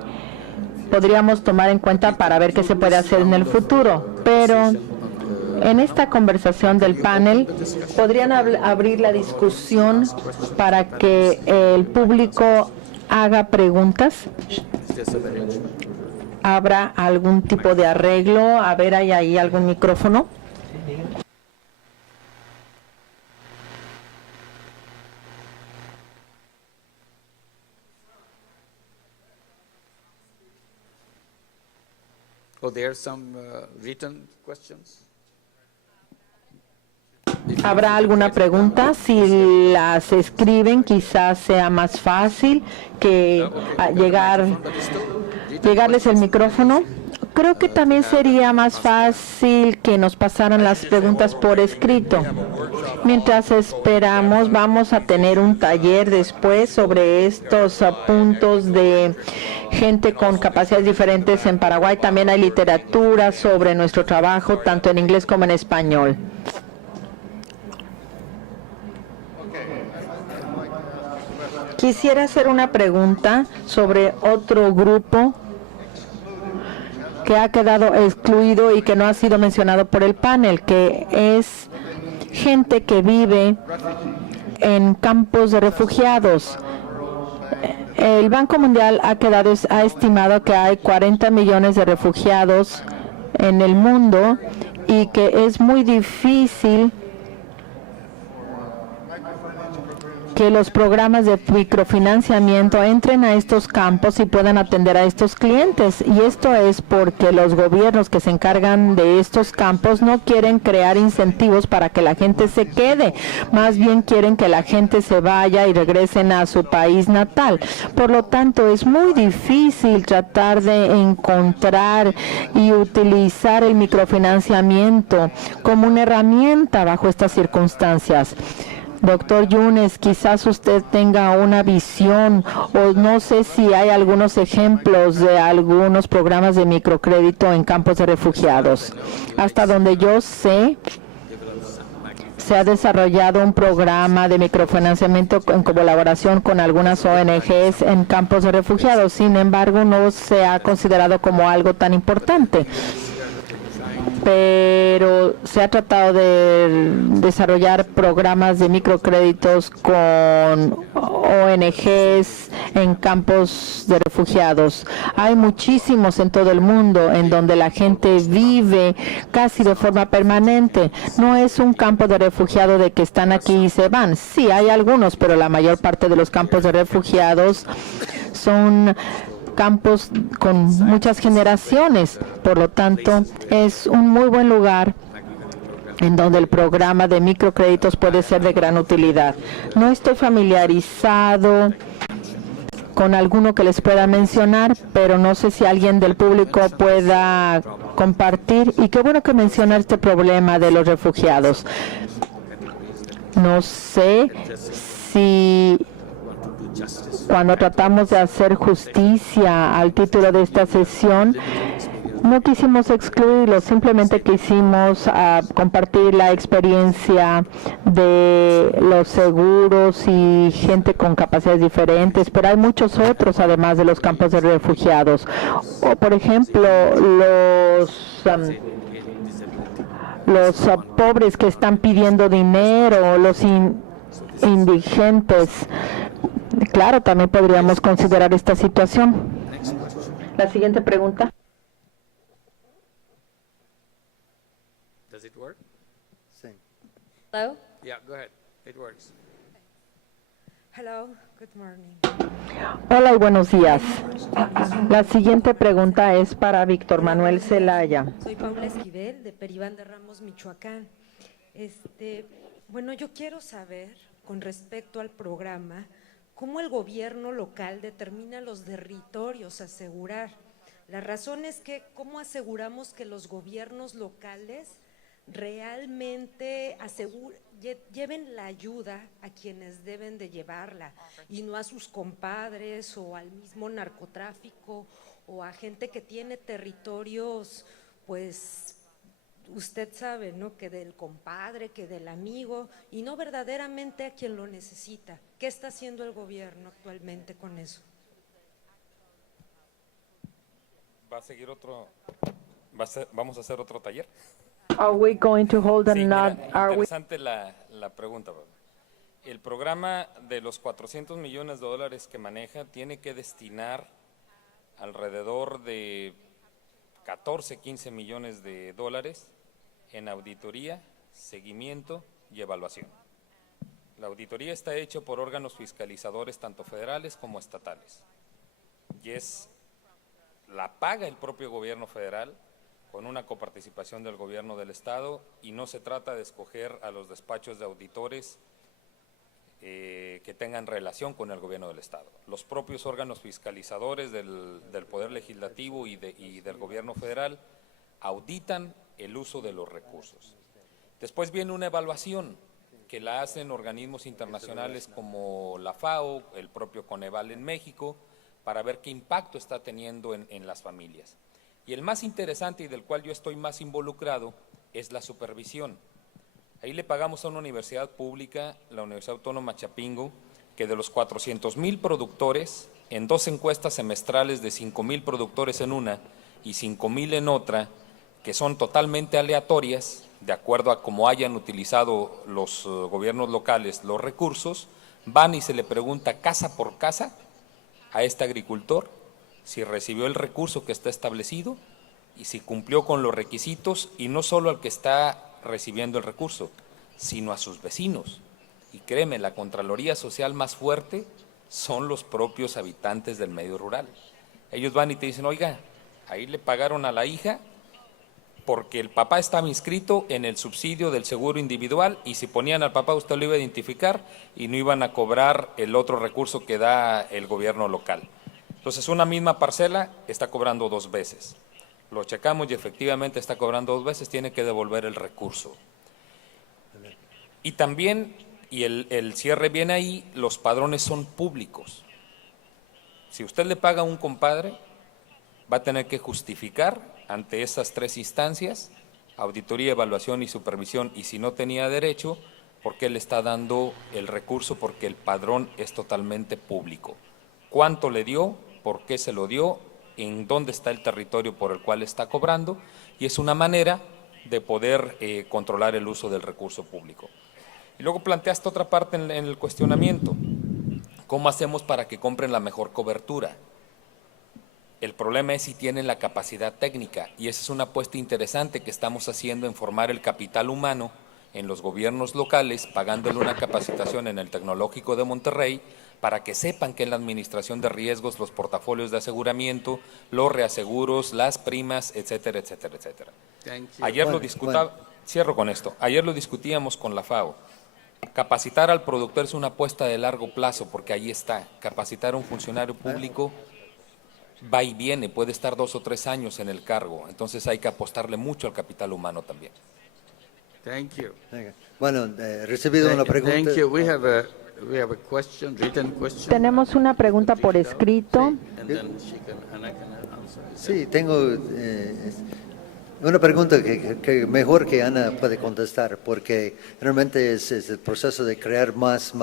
podríamos tomar en cuenta para ver qué se puede hacer en el futuro. Pero en esta conversación del panel, ¿podrían abrir la discusión para que el público haga preguntas? ¿Habrá algún tipo de arreglo? A ver, ¿hay ahí algún micrófono? Oh, there are some written questions. ¿Habrá alguna pregunta? Si las escriben, quizás sea más fácil que llegarles el micrófono. Creo que también sería más fácil que nos pasaran las preguntas por escrito. Mientras esperamos, vamos a tener un taller después sobre estos puntos de gente con capacidades diferentes en Paraguay. También hay literatura sobre nuestro trabajo, tanto en inglés como en español. Quisiera hacer una pregunta sobre otro grupo que ha quedado excluido y que no ha sido mencionado por el panel, que es gente que vive en campos de refugiados. El Banco Mundial ha estimado que hay 40 millones de refugiados en el mundo y que es muy difícil que los programas de microfinanciamiento entren a estos campos y puedan atender a estos clientes. Y esto es porque los gobiernos que se encargan de estos campos no quieren crear incentivos para que la gente se quede. Más bien quieren que la gente se vaya y regresen a su país natal. Por lo tanto, es muy difícil tratar de encontrar y utilizar el microfinanciamiento como una herramienta bajo estas circunstancias. Doctor Yunes, quizás usted tenga una visión o no sé si hay algunos ejemplos de algunos programas de microcrédito en campos de refugiados. Hasta donde yo sé, se ha desarrollado un programa de microfinanciamiento en colaboración con algunas ONGs en campos de refugiados. Sin embargo, no se ha considerado como algo tan importante. Pero se ha tratado de desarrollar programas de microcréditos con ONGs en campos de refugiados. Hay muchísimos en todo el mundo en donde la gente vive casi de forma permanente. No es un campo de refugiado de que están aquí y se van. Sí, hay algunos, pero la mayor parte de los campos de refugiados son campos con muchas generaciones. Por lo tanto, es un muy buen lugar en donde el programa de microcréditos puede ser de gran utilidad. No estoy familiarizado con alguno que les pueda mencionar, pero no sé si alguien del público pueda compartir. Y qué bueno que menciona este problema de los refugiados. No sé si cuando tratamos de hacer justicia al título de esta sesión, no quisimos excluirlo, simplemente quisimos compartir la experiencia de los seguros y gente con capacidades diferentes, pero hay muchos otros además de los campos de refugiados. O, por ejemplo, los pobres que están pidiendo dinero, los indigentes. Claro, también podríamos considerar esta situación. La siguiente pregunta. Does it work? Sí. Hello? Yeah, go ahead. It works. Hello, good morning. Hola y buenos días. La siguiente pregunta es para Víctor Manuel Zelaya. Soy Paula Esquivel, de Peribán de Ramos, Michoacán. Bueno, yo quiero saber, con respecto al programa, cómo el gobierno local determina los territorios a asegurar. La razón es que, ¿cómo aseguramos que los gobiernos locales realmente lleven la ayuda a quienes deben de llevarla y no a sus compadres o al mismo narcotráfico o a gente que tiene territorios, pues usted sabe, ¿no?, que del compadre, que del amigo y no verdaderamente a quien lo necesita? ¿Qué está haciendo el gobierno actualmente con eso? ¿Va a seguir otro? ¿Vamos a hacer otro taller? Are we going to hold Sí, another? mira, Are we? interesante la pregunta. El programa de los 400 millones de dólares que maneja tiene que destinar alrededor de 14, 15 millones de dólares en auditoría, seguimiento y evaluación. La auditoría está hecha por órganos fiscalizadores tanto federales como estatales y la paga el propio gobierno federal con una coparticipación del gobierno del estado, y no se trata de escoger a los despachos de auditores que tengan relación con el gobierno del estado. Los propios órganos fiscalizadores del Poder Legislativo y del gobierno federal auditan el uso de los recursos. Después viene una evaluación que la hacen organismos internacionales como la FAO, el propio Coneval en México, para ver qué impacto está teniendo en las familias. Y el más interesante y del cual yo estoy más involucrado es la supervisión. Ahí le pagamos a una universidad pública, la Universidad Autónoma Chapingo, que de los 400,000 productores, en 2 encuestas semestrales de 5,000 productores en una y 5,000 en otra, que son totalmente aleatorias, de acuerdo a cómo hayan utilizado los gobiernos locales los recursos, van y se le pregunta casa por casa a este agricultor si recibió el recurso que está establecido y si cumplió con los requisitos, y no solo al que está recibiendo el recurso, sino a sus vecinos. Y créeme, la Contraloría Social más fuerte son los propios habitantes del medio rural. Ellos van y te dicen, oiga, ahí le pagaron a la hija porque el papá estaba inscrito en el subsidio del seguro individual, y si ponían al papá usted lo iba a identificar y no iban a cobrar el otro recurso que da el gobierno local. Entonces, una misma parcela está cobrando 2 veces. Lo checamos y efectivamente está cobrando 2 veces, tiene que devolver el recurso. Y también, y el cierre viene ahí, los padrones son públicos. Si usted le paga a un compadre, va a tener que justificar ante esas 3 instancias, auditoría, evaluación y supervisión, y si no tenía derecho, ¿por qué le está dando el recurso? Porque el padrón es totalmente público. ¿Cuánto le dio? ¿Por qué se lo dio? ¿En dónde está el territorio por el cual está cobrando? Y es una manera de poder controlar el uso del recurso público. Y luego planteaste otra parte en el cuestionamiento. ¿Cómo hacemos para que compren la mejor cobertura? El problema es si tienen la capacidad técnica, y esa es una apuesta interesante que estamos haciendo en formar el capital humano en los gobiernos locales, pagándole una capacitación en el Tecnológico de Monterrey para que sepan que en la administración de riesgos, los portafolios de aseguramiento, los reaseguros, las primas, etcétera, etcétera, etcétera. Ayer cierro con esto, ayer lo discutíamos con la FAO. Capacitar al productor es una apuesta de largo plazo, porque ahí está. Capacitar a un funcionario público va y viene, puede estar 2 o 3 años en el cargo, entonces hay que apostarle mucho al capital humano también. Thank you. Bueno, he recibido una pregunta. Thank you. We have a question, written question. Tenemos una pregunta por escrito. And then Ana can answer. Sí, tengo una pregunta que mejor que Ana puede contestar, porque realmente es el proceso de crear más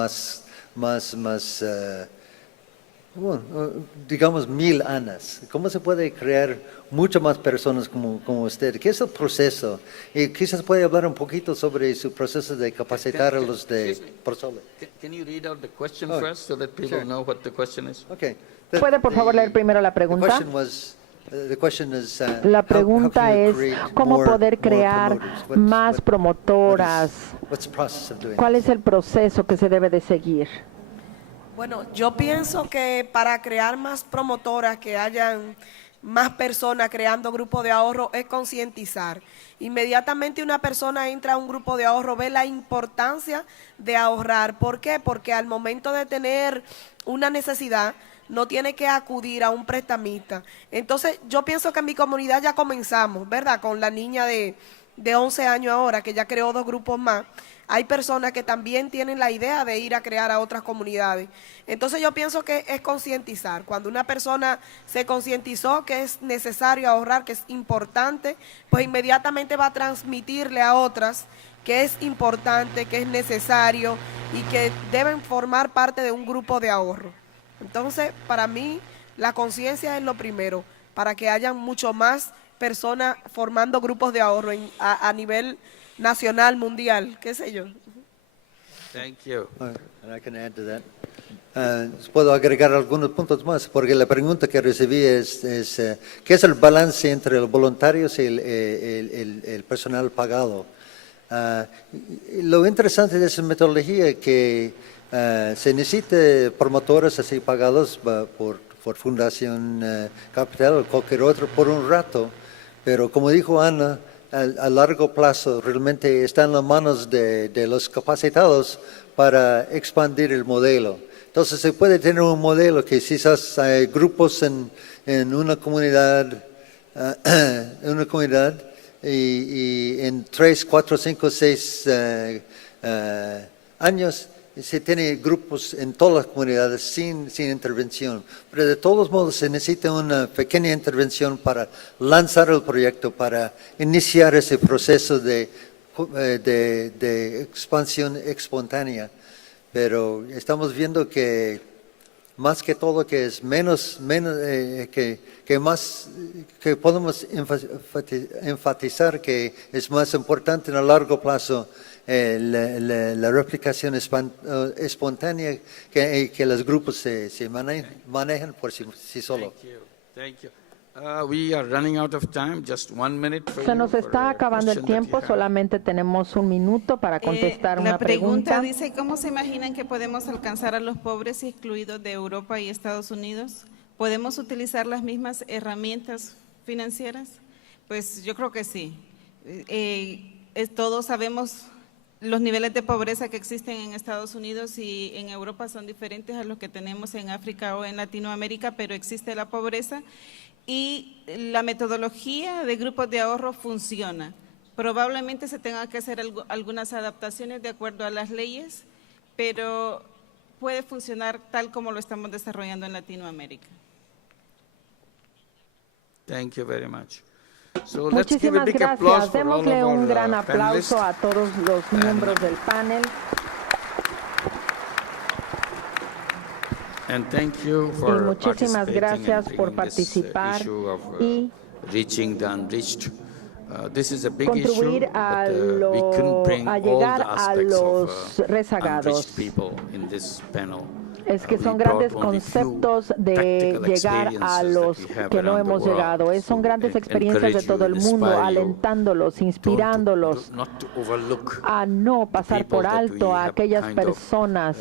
digamos 1000 Anas. ¿Cómo se puede crear muchas más personas como usted? ¿Qué es el proceso? Y quizás puede hablar un poquito sobre su proceso de capacitar a los de Prosole. Can you read out the question first so that people know what the question is? Okay. ¿Puede por favor leer primero la pregunta? La pregunta es cómo poder crear más promotoras. ¿Cuál es el proceso que se debe de seguir? Bueno, yo pienso que para crear más promotoras, que hayan más personas creando grupos de ahorro, es concientizar. Inmediatamente una persona entra a un grupo de ahorro, ve la importancia de ahorrar. ¿Por qué? Porque al momento de tener una necesidad, no tiene que acudir a un prestamista. Entonces, yo pienso que en mi comunidad ya comenzamos, ¿verdad? Con la niña de 11 años ahora, que ya creó 2 grupos más. Hay personas que también tienen la idea de ir a crear a otras comunidades. Entonces yo pienso que es concientizar. Cuando una persona se concientizó que es necesario ahorrar, que es importante, pues inmediatamente va a transmitirle a otras que es importante, que es necesario y que deben formar parte de un grupo de ahorro. Entonces, para mí, la conciencia es lo primero, para que hayan mucho más personas formando grupos de ahorro a nivel nacional, mundial, qué sé yo. Thank you. I can add to that. Puedo agregar algunos puntos más, porque la pregunta que recibí es ¿qué es el balance entre los voluntarios y el personal pagado? Lo interesante de esa metodología es que se necesita promotores así pagados por Fundación Capital o cualquier otro por un rato, pero como dijo Ana, a largo plazo realmente está en las manos de los capacitados para expandir el modelo. Entonces se puede tener un modelo que quizás hay grupos en una comunidad, y en 3, 4, 5, 6 años se tiene grupos en todas las comunidades sin intervención, pero de todos modos se necesita una pequeña intervención para lanzar el proyecto, para iniciar ese proceso de expansión espontánea. Pero estamos viendo que más que todo que es menos que podemos enfatizar que es más importante en el largo plazo la replicación espontánea que los grupos se manejan por sí solos. Thank you. We are running out of time. Just 1 minute for Se you nos for está a acabando el question that you tiempo, have. solamente tenemos 1 minuto para contestar La una pregunta pregunta. dice, ¿cómo se imaginan que podemos alcanzar a los pobres y excluidos de Europa y Estados Unidos? ¿Podemos utilizar las mismas herramientas financieras? Pues yo creo que sí. Todos sabemos los niveles de pobreza que existen en Estados Unidos y en Europa son diferentes a los que tenemos en África o en Latinoamérica, pero existe la pobreza y la metodología de grupos de ahorro funciona. Probablemente se tengan que hacer algunas adaptaciones de acuerdo a las leyes, pero puede funcionar tal como lo estamos desarrollando en Latinoamérica. Thank you very much. So let's give a Muchísimas big applause gracias. for all of Démosle un our gran panelists. aplauso a todos los miembros del panel. And thank you Y for muchísimas participating gracias and por bringing this, participar issue of, y reaching the unreached. This is a big contribuir issue, a, but we couldn't bring a all llegar the a aspects los of rezagados. unreached people in this panel. Es que We son brought grandes only few conceptos de practical llegar a experiences los that we have que no around the hemos world. llegado. Son So grandes I experiencias de encourage todo you, el mundo, inspire you, alentándolos, inspirándolos not to overlook a no pasar por people that we alto a have aquellas kind of, personas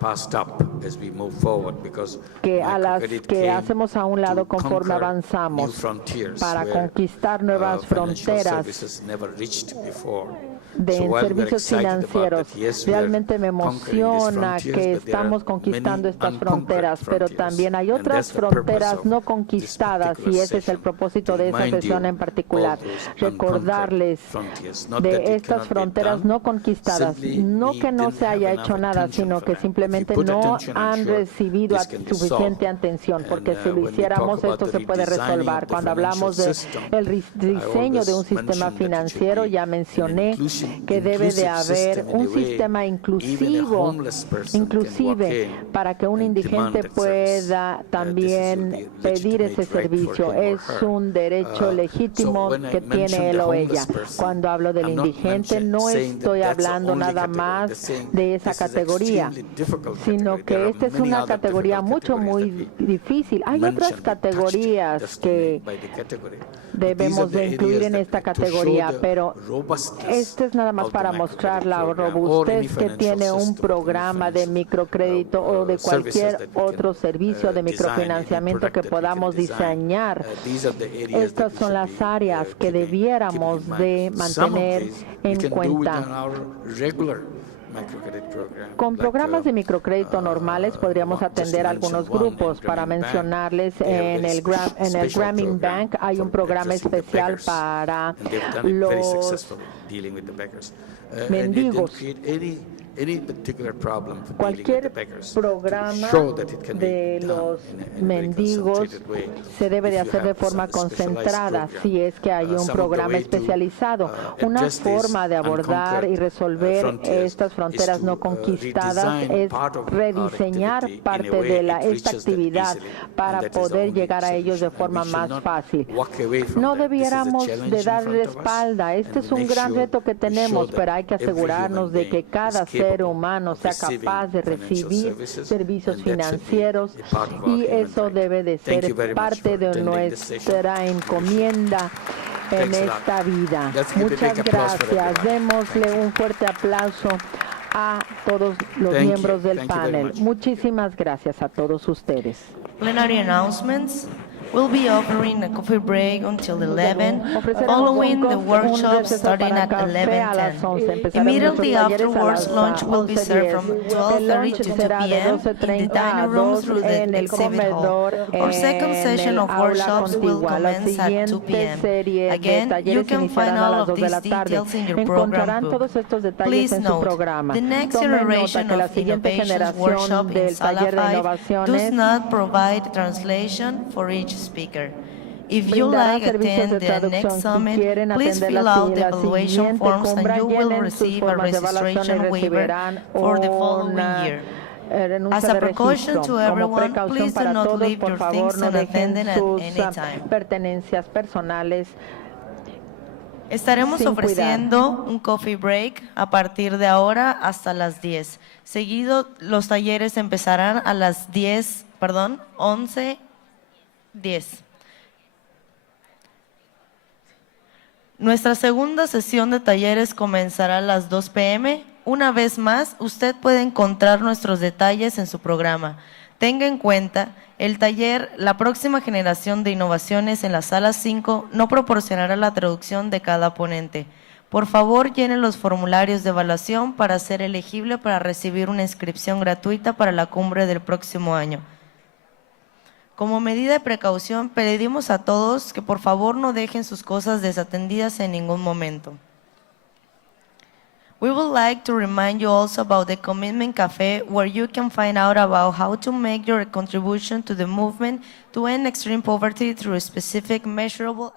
passed up as we move forward, because que a las microcredit que came hacemos a un lado to conforme conquer avanzamos new frontiers para where, conquistar nuevas financial fronteras services never reached before. de So en while we are servicios excited about financieros. that, yes, we are Realmente me conquering these emociona frontiers, que but there are estamos conquistando many estas unconquered fronteras, pero frontiers. también hay And otras that's the purpose fronteras of no this conquistadas particular y ese es el session, propósito to de esa remind sesión you en particular, all those recordarles unconquered frontiers, not that it de estas cannot be fronteras done, no conquistadas, simply no we que no didn't se haya have hecho enough nada, attention sino for que that. If simplemente you put no attention, I'm han sure recibido this can be suficiente solved. atención, porque And, si lo when we hiciéramos talk about esto the se puede redesigning resolver. of the Cuando hablamos financial de system, el I diseño de un always sistema mention that it should financiero, be ya an mencioné inclusive que debe de haber system in un a way sistema even a inclusivo, homeless person can inclusive walk in para que un and demand indigente that service. pueda This will también be pedir legitimate ese right for servicio. him or Es her. un derecho So legítimo when I que mention tiene él the o ella. homeless person, Cuando hablo del I'm not indigente, no saying that estoy that's the hablando only nada category. más They're saying de esa this is categoría, extremely difficult sino category. There que are esta es many una other categoría difficult mucho categories muy that we difícil. Hay otras mentioned and touched categorías just que by the category. debemos de incluir en esta categoría, pero este es nada más of the para microcredit mostrar la program or any robustez que financial tiene un system, programa any de financial, microcrédito o de services cualquier that we otro can, servicio de design, any microfinanciamiento product que that we can podamos design. diseñar. These are the areas Estas that we son should las be, áreas que keeping debiéramos in de mind. Some of mantener these we en can do cuenta. within our regular microcredit program, Con like, programas de microcrédito normales podríamos just atender a mention algunos one, grupos. in Para Grameen Bank, mencionarles, they have en very el special Grameen program Bank hay un for programa addressing the especial beggars, para and they've done it very los successfully, dealing with the beggars. And it mendigos. didn't create any particular problem for dealing with the Cualquier beggars. programa To show that it can be de done los in a very mendigos concentrated way. se debe de If you hacer de have forma some specialized concentrada program, si es que hay un some of the programa way to, especializado. Una address these forma de abordar y unconquered, resolver frontiers estas fronteras is to, no conquistadas redesign es part of our rediseñar activity in a parte way de it esta reaches them actividad easily, and para that is the poder only llegar a ellos de solution. And forma we should más not fácil. walk away from No that. This is a debiéramos challenge de in darle front of us, espalda. Este and es un make gran sure reto que we show tenemos, that pero hay que every human asegurarnos de que being cada is ser capable humano of sea receiving capaz de financial recibir services, servicios and that should be financieros a part of our y human eso right. debe de Thank ser you very much parte for de attending this session. nuestra encomienda en Thanks a lot. esta vida. Let's give a Muchas big applause for gracias. everyone. Démosle un fuerte aplauso a todos los Thank miembros you. del Thank you very panel. much. Muchísimas gracias a todos ustedes. Plenary announcements. We'll be offering a coffee break until 11, following the workshop starting at 11:10. Immediately afterwards, lunch will be served from 12:30 to 2 p.m. in the dining room through the exhibit hall. Our second session of workshops will commence at 2 p.m. Again, you can find all of these details in your program book. Please note, the next generation of innovations workshop in Sala 5 does not provide translation for each speaker. If you like attend the next summit, please fill out the evaluation forms and you will receive a registration waiver for the following year. renuncia As a de precaution registro. to Como everyone, precaución please do para not todos, leave por your favor, things no dejen unattended at sus any time. pertenencias personales Estaremos sin ofreciendo un coffee break a partir de ahora hasta las 10. Seguido, los talleres empezarán a las 11:10. Nuestra segunda sesión de talleres comenzará a las 2 p.m. Una vez más, usted puede encontrar nuestros detalles en su programa. Tenga en cuenta, el taller La próxima generación de innovaciones en la sala 5 no proporcionará la traducción de cada ponente. Por favor, llene los formularios de evaluación para ser elegible para recibir una inscripción gratuita para la cumbre del próximo año. Como medida de precaución, pedimos a todos que por favor no dejen sus cosas desatendidas en ningún momento. We would like to remind you also about the Commitment Café, where you can find out about how to make your contribution to the movement to end extreme poverty through specific, measurable